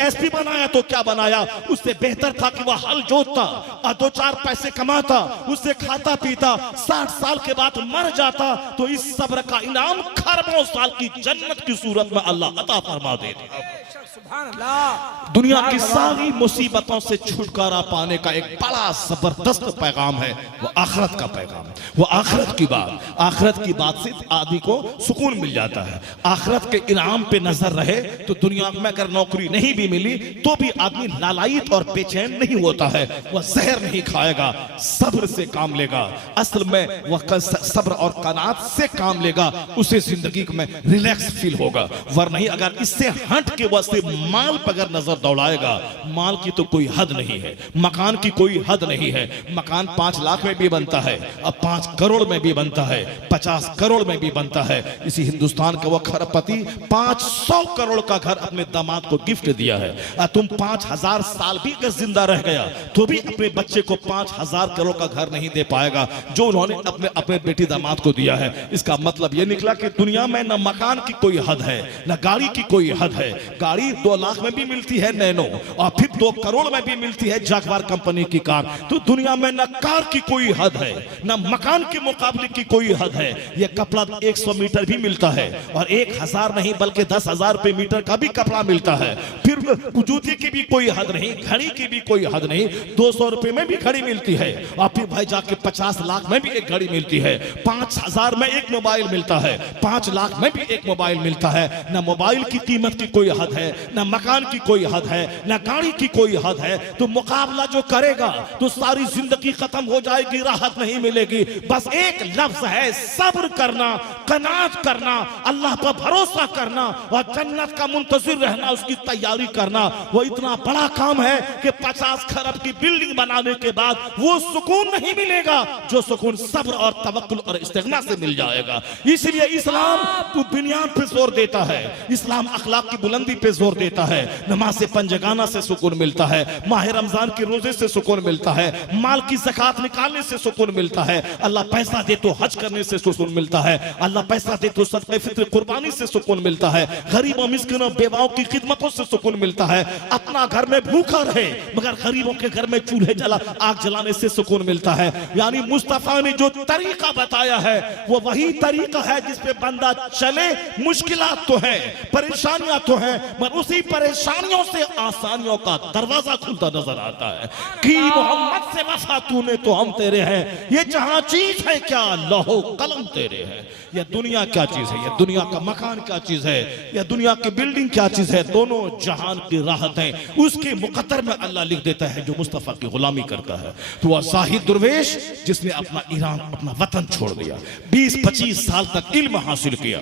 एसपी बनाया तो क्या बनाया। उससे बेहतर था कि वह हल जोतता और 2-4 पैसे कमाता, उससे खाता पीता, 60 साल के बाद मर जाता, तो इस सब्र का इनाम खरबों साल की जन्नत की सूरत में अल्लाह अता फरमा देता। दुनिया की सारी मुसीबतों से छुटकारा पाने का एक बड़ा जबरदस्त पैगाम है, वो आखिरत का पैगाम, वो आखिरत की बात से आदमी को सुकून मिल जाता है। आखिरत के इनाम पे नजर रहे तो दुनिया में अगर नौकरी नहीं भी मिली तो भी आदमी लालायित और बेचैन नहीं होता है, वह जहर नहीं खाएगा, सब्र से काम लेगा। असल में वह सब्र और कनात से काम लेगा, उसे जिंदगी में रिलैक्स फील होगा। वरना अगर इससे हट के वह माल पर अगर नजर दौड़ाएगा, माल की तो कोई हद नहीं है, मकान की कोई हद नहीं है। मकान 5 लाख में भी बनता है, अब 5 करोड़ में भी बनता है, 50 करोड़ में भी बनता है। इसी हिंदुस्तान का वो खरपति 500 करोड़ का घर अपने दामाद को गिफ्ट दिया है। तुम 5000 साल भी अगर जिंदा रह गया तो भी अपने बच्चे को 5000 करोड़ का घर नहीं दे पाएगा जो उन्होंने अपने बेटी दामाद को दिया है। इसका मतलब यह निकला कि दुनिया में न मकान की कोई हद है, न गाड़ी की कोई हद है। गाड़ी 2 लाख में भी मिलती है नैनो, और फिर 2 करोड़ में भी मिलती है जगवार कंपनी की कार। तो दुनिया में न कार की कोई हद है, न मकान के मुकाबले की कोई हद है। यह कपड़ा 100 मीटर भी मिलता है, और 1000 नहीं बल्कि 10,000 रुपए मीटर का भी कपड़ा मिलता है। फिर जूते की भी कोई हद नहीं, घड़ी की भी कोई हद नहीं, 200 रुपए में भी घड़ी मिलती है, और फिर भाई जाके 50 लाख में भी एक घड़ी मिलती है, 5000 में एक मोबाइल मिलता है, 5 लाख में भी एक मोबाइल मिलता है। न मोबाइल की कीमत की कोई हद है, न मकान की कोई हद है, न गाड़ी की कोई हद है। तो मुकाबला जो करेगा तो सारी जिंदगी खत्म हो जाएगी, राहत नहीं मिलेगी। बस एक लफ्ज है, सब्र करना, कनात करना, अल्लाह पर भरोसा करना और जन्नत का मुंतजिर रहना, उसकी तैयारी करना। वो इतना बड़ा काम है कि 50 खरब की बिल्डिंग बनाने के बाद वो सुकून नहीं मिलेगा जो सुकून सब्र और तवक्कुल और इस्तिग़ना से मिल जाएगा। इसलिए इस्लाम बुनियाद पे जोर देता है, इस्लाम अखलाक की बुलंदी पे जोर देता है। नमाज से पंजगाना से सुकून मिलता है, माह रमजान के रोजे से सुकून मिलता है, माल की ज़कात निकालने से सुकून मिलता है, अल्लाह पैसा दे तो हज करने से सुकून मिलता है, अल्लाह पैसा दे तो सदक़े फित्र कुर्बानी से सुकून मिलता है, गरीबों मिस्किनों बेवाओं की खिदमतों से सुकून मिलता है। अपना घर में भूखा रहे मगर गरीबों के घर में चूल्हे आग जलाने से सुकून मिलता है। यानी मुस्तफा ने जो तरीका बताया है वो वही तरीका है जिस पे बंदा चले। मुश्किलात तो है, परेशानियां तो है, मगर उसी परेशानियों से आसानियों का दरवाजा खुलता नजर आता है कि मोहम्मद से वफा तूने तो हम तेरे हैं, ये जहां चीज है क्या लौहो कलम तेरे हैं। यह दुनिया क्या चीज है, यह दुनिया का मकान क्या चीज है, यह दुनिया की बिल्डिंग क्या चीज है, दोनों जहान की राहत है उसके मुकद्दर में अल्लाह लिख देता है जो मुस्तफा की गुलामी करता है। तो वह जाहिद दुर्वेश जिसने अपना ईरान, अपना वतन छोड़ दिया, 20-25 साल तक इल्म हासिल किया,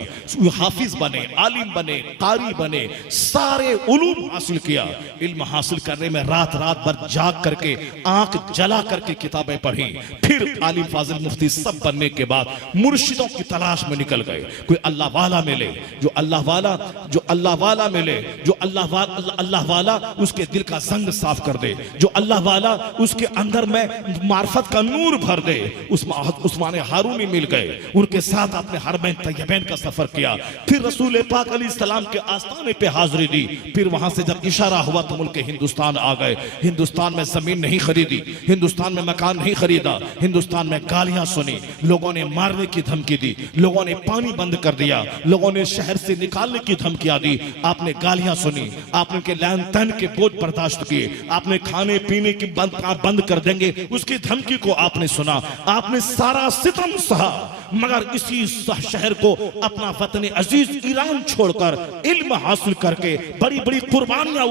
हाफिज बने, आलिम बने, कारी बने, सारे उलूम हासिल किया। इल्म हासिल करने में रात भर जाग करके, आंख जला करके किताबें पढ़ी, फिर आलिम फाजिल मुफ्ती सब बनने के बाद मुर्शिदों की तलाश में निकल गए। कोई अल्लाह वाला मिले, जो अल्लाह वाला मिले, जो अल्लाह वाला उसके दिल का जंग साफ कर दे, जो अल्लाह वाला उसके अंदर में मार्फत का नूर भर दे। उस्मान हारूनी मिल गए, उनके साथ अपने हरमैन तैयबैन का सफर किया, फिर रसूल पाक अलैहिस्सलाम के आस्थाने पे हाजिरी दी। फिर वहां से जब इशारा हुआ तो मुल्क हिंदुस्तान आ गए। हिंदुस्तान में जमीन नहीं खरीदी, हिंदुस्तान में मकान नहीं खरीदा, हिंदुस्तान में गालियां सुनी, लोगों ने मारने की धमकी दी, लोगों ने पानी बंद कर दिया, लोगों ने शहर से निकालने की धमकियां दी। आपने गालियां सुनी, आपने के लैन तन के बोझ बर्दाश्त किए, आपने खाने पीने की बंद कर देंगे उसकी धमकी को आपने सुना, आपने सारा सितम सहा। मगर इसी शहर को अपना वतन अजीज ईरान छोड़कर इल्म हासिल करके बड़ी बड़ी कुर्बानियां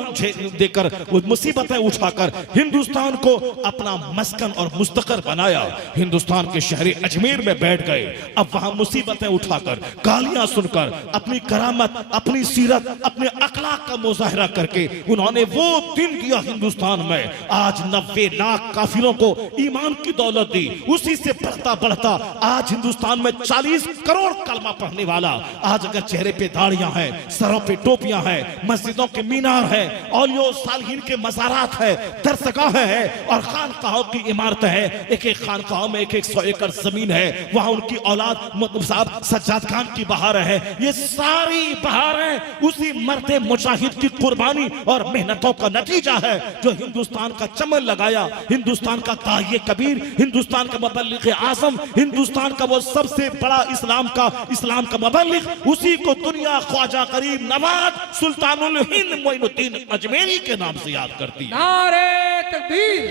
देकर मुसीबतें उठाकर हिंदुस्तान को अपना मस्कन और मुस्तकर बनाया। हिंदुस्तान के शहर अजमेर में बैठ गए। अब वहां मुसीबतें उठाकर गालियां सुनकर अपनी करामत, अपनी सीरत, अपने अखलाक का मुजाहरा करके उन्होंने वो दिन दिया हिंदुस्तान में। आज 90 लाख काफिरों को ईमान की दौलत दी। उसी से बढ़ता बढ़ता आज हिंदुस्तान में 40 करोड़ कलमा पढ़ने वाला। आज अगर चेहरे पे दाढ़ियां हैं, सरों पे टोपियां हैं, मस्जिदों के मीनार है, औलियो सालहीन के मज़ारात है, दरसगाह है और खानकाहों की इमारत है। एक एक खानकाहों में 100 एकड़ जमीन है। वहां उनकी औलाद साहब सज्जाद खान की बहार है। ये सारी बहारें उसी मर्दे मुजाहिद की कुर्बानी और मेहनतों का नतीजा है जो हिंदुस्तान का चमन लगाया, हिंदुस्तान का दाइये कबीर, हिंदुस्तान का मुबल्लिग आज़म, हिंदुस्तान का वो सबसे बड़ा इस्लाम का मुबल्लिग, उसी को दुनिया ख्वाजा करीम नवाज सुल्तानुल हिंद मोइनुद्दीन अजमेरी के नाम से याद करती है। नारे तकबीर,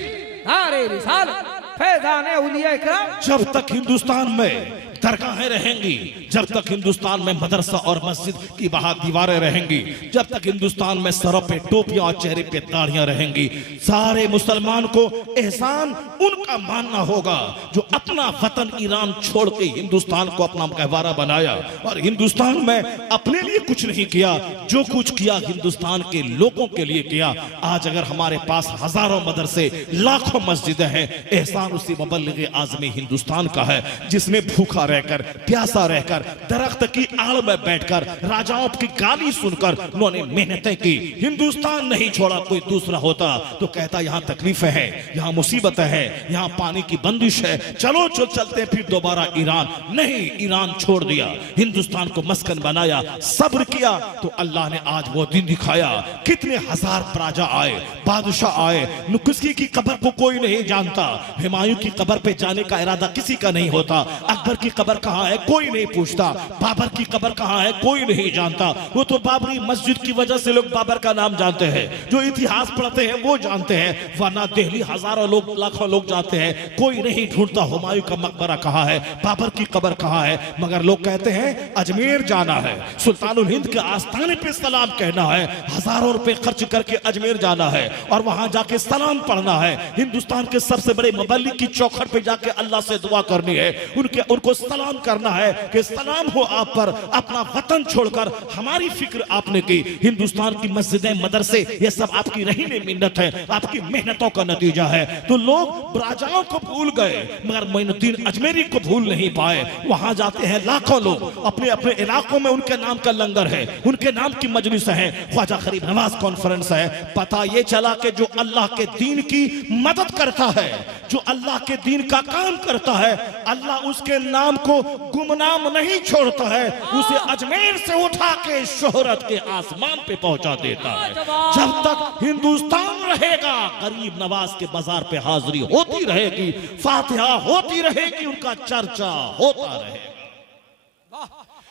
नारे रिसालत, फैज़ाने औलिया इकराम। जब तक हिंदुस्तान में दरगाहें रहेंगी, जब तक हिंदुस्तान में मदरसा और मस्जिद की वहां दीवारें रहेंगी, जब तक हिंदुस्तान में सरों पे टोपियां और चेहरे पे दाढ़ियां रहेंगी, सारे मुसलमान को एहसान उनका मानना होगा जो अपना वतन ईरान छोड़ के हिंदुस्तान को अपना गहवारा बनाया और हिंदुस्तान में अपने लिए कुछ नहीं किया, जो कुछ किया हिंदुस्तान के लोगों के लिए किया। आज अगर हमारे पास हजारों मदरसे, लाखों मस्जिदें हैं, एहसान उसी मुबल्लिग आज़म हिंदुस्तान का है जिसने भूखा रहकर, प्यासा रहकर, दरख्त की आड़ में बैठकर, राजाओं की गाली सुनकर उन्होंने मेहनतें की। हिंदुस्तान नहीं छोड़ा। कोई दूसरा होता तो कहता यहां तकलीफें हैं, यहां मुसीबतें हैं, यहां पानी की बंदिश है, चलो चलते फिर दोबारा ईरान। नहीं, ईरान छोड़ दिया, हिंदुस्तान को मस्कन बनाया, सब्र किया तो अल्लाह ने आज वो दिन दिखाया। कितने हजार राजा आए, बादशाह आए, किसी की कब्र को कोई नहीं जानता। हुमायूं की कब्र पे जाने का इरादा किसी का नहीं होता। अकबर की कब्र कहां है कोई नहीं पूछता। बाबर की कब्र कहां है कोई नहीं जानता। वो तो बाबरी मस्जिद की वजह से लोग बाबर का नाम जानते हैं, जो इतिहास पढ़ते हैं वो जानते हैं, वरना दिल्ली हजारों लोग, लाखों लोग जाते हैं, कोई नहीं ढूंढता हुमायूं का मकबरा कहां है, बाबर की कब्र कहां है। मगर लोग कहते हैं अजमेर जाना है, सुल्तानुल हिंद के आस्थाने पे सलाम कहना है, हजारों रुपए खर्च करके अजमेर जाना है और वहां जाके सलाम पढ़ना है। हिंदुस्तान के सबसे बड़े मुबल्लिग की चौखट पे जाके अल्लाह से दुआ करनी है, उनको सलाम करना है कि सलाम हो आप पर, अपना वतन छोड़कर हमारी फिक्र आपने की। हिंदुस्तान की मस्जिदें, मदरसे, ये सब आपकी रहीने मिन्नत है, आपकी मेहनतों का नतीजा है। तो लोग राजाओं को भूल गए मगर मोइनुद्दीन अजमेरी को भूल नहीं पाए। वहां जाते हैं लाखों लोग, अपने अपने इलाकों में उनके नाम का लंगर है, उनके नाम की मजलिस है, ख्वाजा गरीब नवाज कॉन्फ्रेंस है। पता ये चला कि जो अल्लाह के दीन की मदद करता है, जो अल्लाह के दीन का काम करता है, अल्लाह उसके नाम को गुमनाम नहीं छोड़ता है, उसे अजमेर से उठा के शोहरत के आसमान पे पहुंचा देता है। जब तक हिंदुस्तान रहेगा, गरीब नवाज के बाजार पे हाजिरी होती रहेगी, फातिहा होती रहेगी, उनका चर्चा होता रहेगा।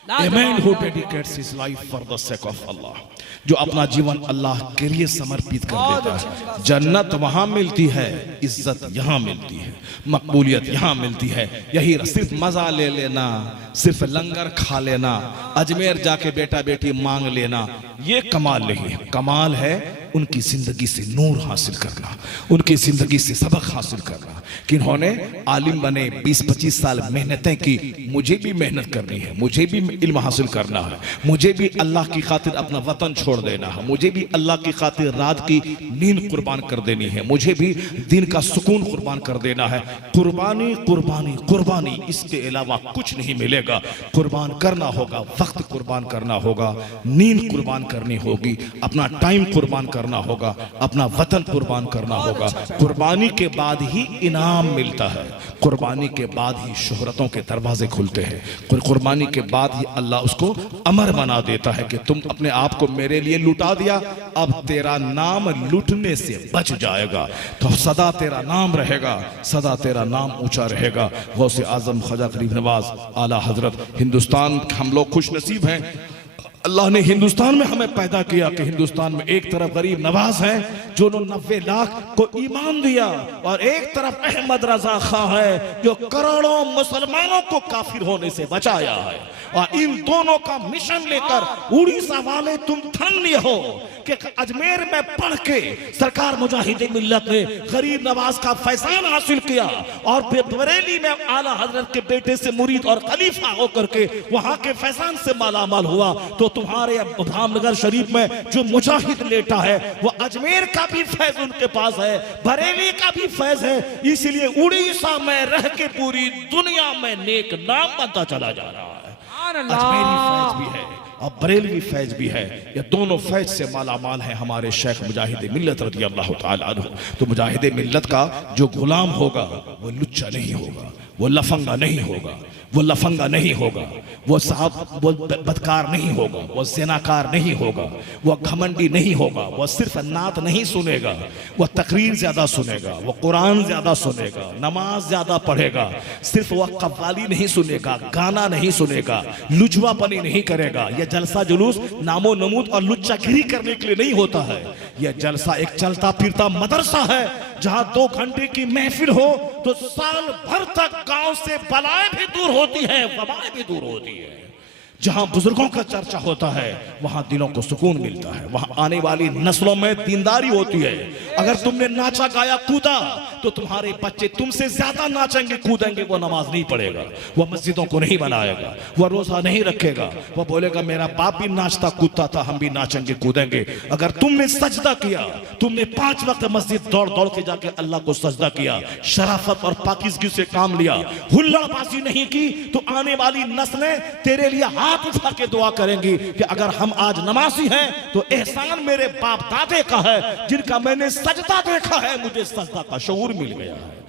A man who dedicates his life for the sake of Allah, जो अपना जीवन अल्लाह के लिए समर्पित कर देता है। जन्नत वहां मिलती है, इज्जत यहां मिलती है, मकबूलियत यहां मिलती है। यही सिर्फ मजा ले लेना, सिर्फ लंगर खा लेना, अजमेर जाके बेटा बेटी मांग लेना, ये कमाल नहीं है। कमाल है उनकी जिंदगी से नूर हासिल करना, उनकी जिंदगी से सबक हासिल करना कि इन्होंने आलिम बने, 20-25 साल मेहनतें की। मुझे भी मेहनत करनी है, मुझे भी इल्म हासिल करना है, मुझे भी अल्लाह की खातिर अपना वतन छोड़ देना है, मुझे भी अल्लाह की खातिर रात की नींद कुर्बान कर देनी है, मुझे भी दिन का सुकून कुर्बान कर देना है। कुर्बानी कुर्बानी कुर्बानी, इसके अलावा कुछ नहीं मिलेगा। कुर्बान करना होगा, वक्त कुर्बान करना होगा, नींद कुर्बान करनी होगी, अपना टाइम कुर्बान करना होगा, अपना वतन कुर्बान करना होगा। कुर्बानी के बाद ही इनाम मिलता है, कुर्बानी के बाद ही शोहरतों के दरवाजे खुलते हैं, कुर्बानी के बाद ही अल्लाह उसको अमर बना देता है कि तुम अपने आप को मेरे लिए लुटा दिया, अब तेरा नाम लुटने से बच जाएगा, तो सदा तेरा नाम रहेगा, सदा तेरा नाम ऊंचा रहेगा। गौसे आजम ख्वाजा गरीब नवाज आला हजरत, हिंदुस्तान हम लोग खुश नसीब हैं, अल्लाह ने हिंदुस्तान में हमें पैदा किया कि हिंदुस्तान में एक तरफ गरीब नवाज है जो 90 लाख को ईमान दिया, और एक तरफ अहमद रजा खां है जो करोड़ों मुसलमानों को काफिर होने से बचाया है। और इन दोनों का मिशन लेकर उड़ीसा वाले तुम धन्य हो कि अजमेर में पढ़ के सरकार मुजाहिदे मिल्लत ने गरीब नवाज का फैजान हासिल किया, और बरेली में आला हजरत के बेटे से मुरीद और खलीफा होकर के वहां के फैजान से मालामाल हुआ। तो तुम्हारे धामनगर शरीफ में जो मुजाहिद लेटा है वो अजमेर का भी फैज उनके पास है, बरेली का भी फैज है। इसलिए उड़ीसा में रह के पूरी दुनिया में नेक नाम बनता चला जा रहा है। अजमेरी फैज भी है और बरेलवी फैज भी है, ये दोनों फैज से मालामाल है हमारे शेख मुजाहिद मिल्लत रज़ी अल्लाह तआला अन्हु। तो मुजाहिद मिल्लत का जो गुलाम होगा वो लुच्चा नहीं होगा, वो लफंगा नहीं होगा, वो लफंगा नहीं होगा, वो साहब वो बदकार नहीं होगा, वो ज़िनाकार नहीं होगा, वो घमंडी नहीं होगा, वो सिर्फ नात नहीं सुनेगा, वो तकरीर ज्यादा सुनेगा, वो कुरान ज्यादा सुनेगा, नमाज ज्यादा पढ़ेगा, सिर्फ वह कव्वाली नहीं सुनेगा, गाना नहीं सुनेगा, लुझवापनी नहीं करेगा। यह जलसा जुलूस नामो नमूद और लुच्चागिरी करने के लिए नहीं होता है। यह जलसा एक चलता फिरता मदरसा है जहां 2 घंटे की महफिल हो तो साल भर तक गांव से बलाएं भी दूर होती है, वबाएं भी दूर होती है। जहां बुजुर्गों का चर्चा होता है वहां दिलों को सुकून मिलता है, वहां आने वाली नस्लों में दीनदारी होती है। अगर तुमने नाचा गाया कूदा तो तुम्हारे बच्चे तुमसे ज्यादा नाचेंगे कूदेंगे, वो नमाज नहीं पढ़ेगा, वो मस्जिदों को नहीं बनाएगा, वो रोजा नहीं रखेगा, वो बोलेगा मेरा बाप भी नाचता कूदता था, हम भी नाचेंगे कूदेंगे। अगर तुमने सजदा किया, तुमने 5 वक्त मस्जिद दौड़ दौड़ के जाके अल्लाह को सजदा किया, शराफत और पाकिज़गी से काम लिया, हुल्लाबाजी नहीं की, तो आने वाली नस्लें तेरे लिए हाथ उठा के दुआ करेंगी कि अगर हम आज नमाजी हैं तो एहसान मेरे बाप दादे का है जिनका मैंने सजदा देखा है, मुझे सजदा का शऊर मिल गया है।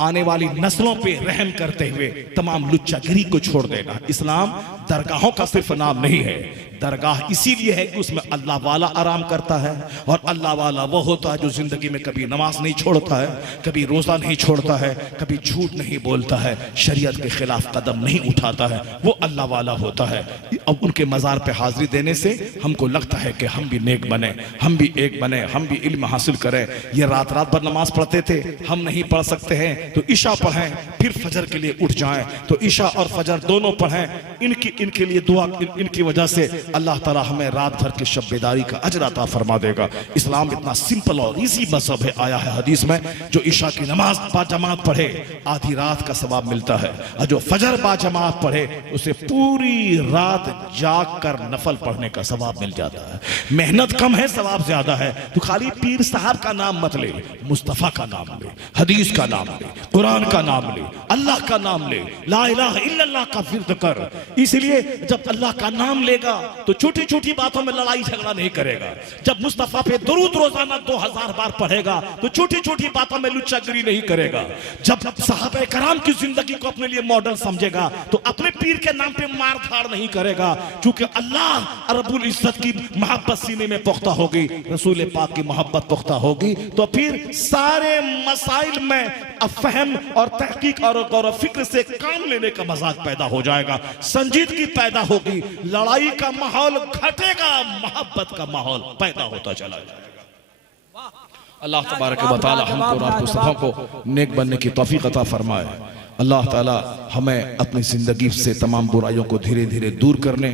आने वाली नस्लों पे रहम करते हुए तमाम लुच्चागिरी को छोड़ देना। इस्लाम दरगाहों का सिर्फ नाम नहीं है, दरगाह इसीलिए है कि उसमें अल्लाह वाला आराम करता है, और अल्लाह वाला वो होता है जो जिंदगी में कभी नमाज नहीं छोड़ता है, कभी रोजा नहीं छोड़ता है, कभी झूठ नहीं बोलता है, शरीयत के खिलाफ कदम नहीं उठाता है, वो अल्लाह वाला होता है। अब उनके मज़ार पे हाजिरी देने से हमको लगता है कि हम भी नेक बने, हम भी एक बने, हम भी इल्म हासिल करें। ये रात रात भर नमाज पढ़ते थे, हम नहीं पढ़ सकते हैं तो ईशा पढ़ें, फिर फजर के लिए उठ जाएं, तो ईशा और फजर दोनों पढ़ें। इनके लिए दुआ, इनकी वजह से अल्लाह ताला हमें रात भर की शब बेदारी का अजर अता फरमा देगा। इस्लाम इतना सिंपल और इजी मजहब है। आया है हदीस में, जो ईशा की नमाज बाजमात पढ़े आधी रात का सवाब मिलता है, और जो फजर बाजमात पढ़े उसे पूरी रात जाग कर नफल पढ़ने का सवाब मिल जाता है। मेहनत कम है, सवाब ज्यादा है। तो खाली पीर साहब का नाम मत ले, मुस्तफा का नाम ले, हदीस का नाम ले, कुरान का नाम ले, अल्लाह का नाम ले, ला इलाहा इल्लल्लाह का विर्द कर। इसलिए जब अल्लाह का नाम लेगा तो छोटी छोटी बातों में लड़ाई झगड़ा नहीं करेगा। जब मुस्तफा पे दुरूद रोजाना 2000 बार पढ़ेगा तो छोटी छोटी बातों में लुच्चागिरी नहीं करेगा। जब सहाबा कराम की जिंदगी को अपने लिए मॉडल समझेगा तो अपने पीर के नाम पे मार धाड़ नहीं करेगा, क्योंकि अल्लाह रब्बुल इज्जत की मोहब्बत सीने में पुख्ता होगी, रसूल पाक की मोहब्बत पुख्ता होगी, तो फिर सारे मसाइल में फहम और तहकीक और गौर फिक्र से काम लेने का मजाक पैदा हो जाएगा, संजीदगी पैदा होगी, लड़ाई का माहौल घटेगा, मोहब्बत का माहौल पैदा होता चला जाएगा। अल्लाह तबारक व तआला हमको और आपको सबको नेक बनने की तौफीक अता फरमाए। अल्लाह ताला हमें अपनी ज़िंदगी से तमाम बुराइयों को धीरे धीरे दूर करने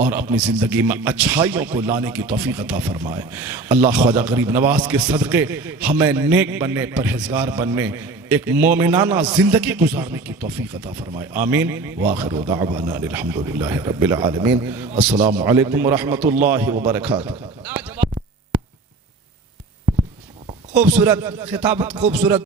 और अपनी ज़िंदगी में अच्छाइयों को लाने की तौफीक अता फरमाए। अल्लाह ख्वाजा गरीब नवाज के सदक़े हमें नेक बनने, परहेज़गार बनने, एक मोमिनाना ज़िंदगी गुजारने की तौफीक अता फरमाए। आमीन। व आखिरु दाअवाना अल्हम्दुलिल्लाहि रब्बिल आलमीन। अस्सलामु अलैकुम व रहमतुल्लाहि व बरकातुहू। खूबसूरत खिताबत, खूबसूरत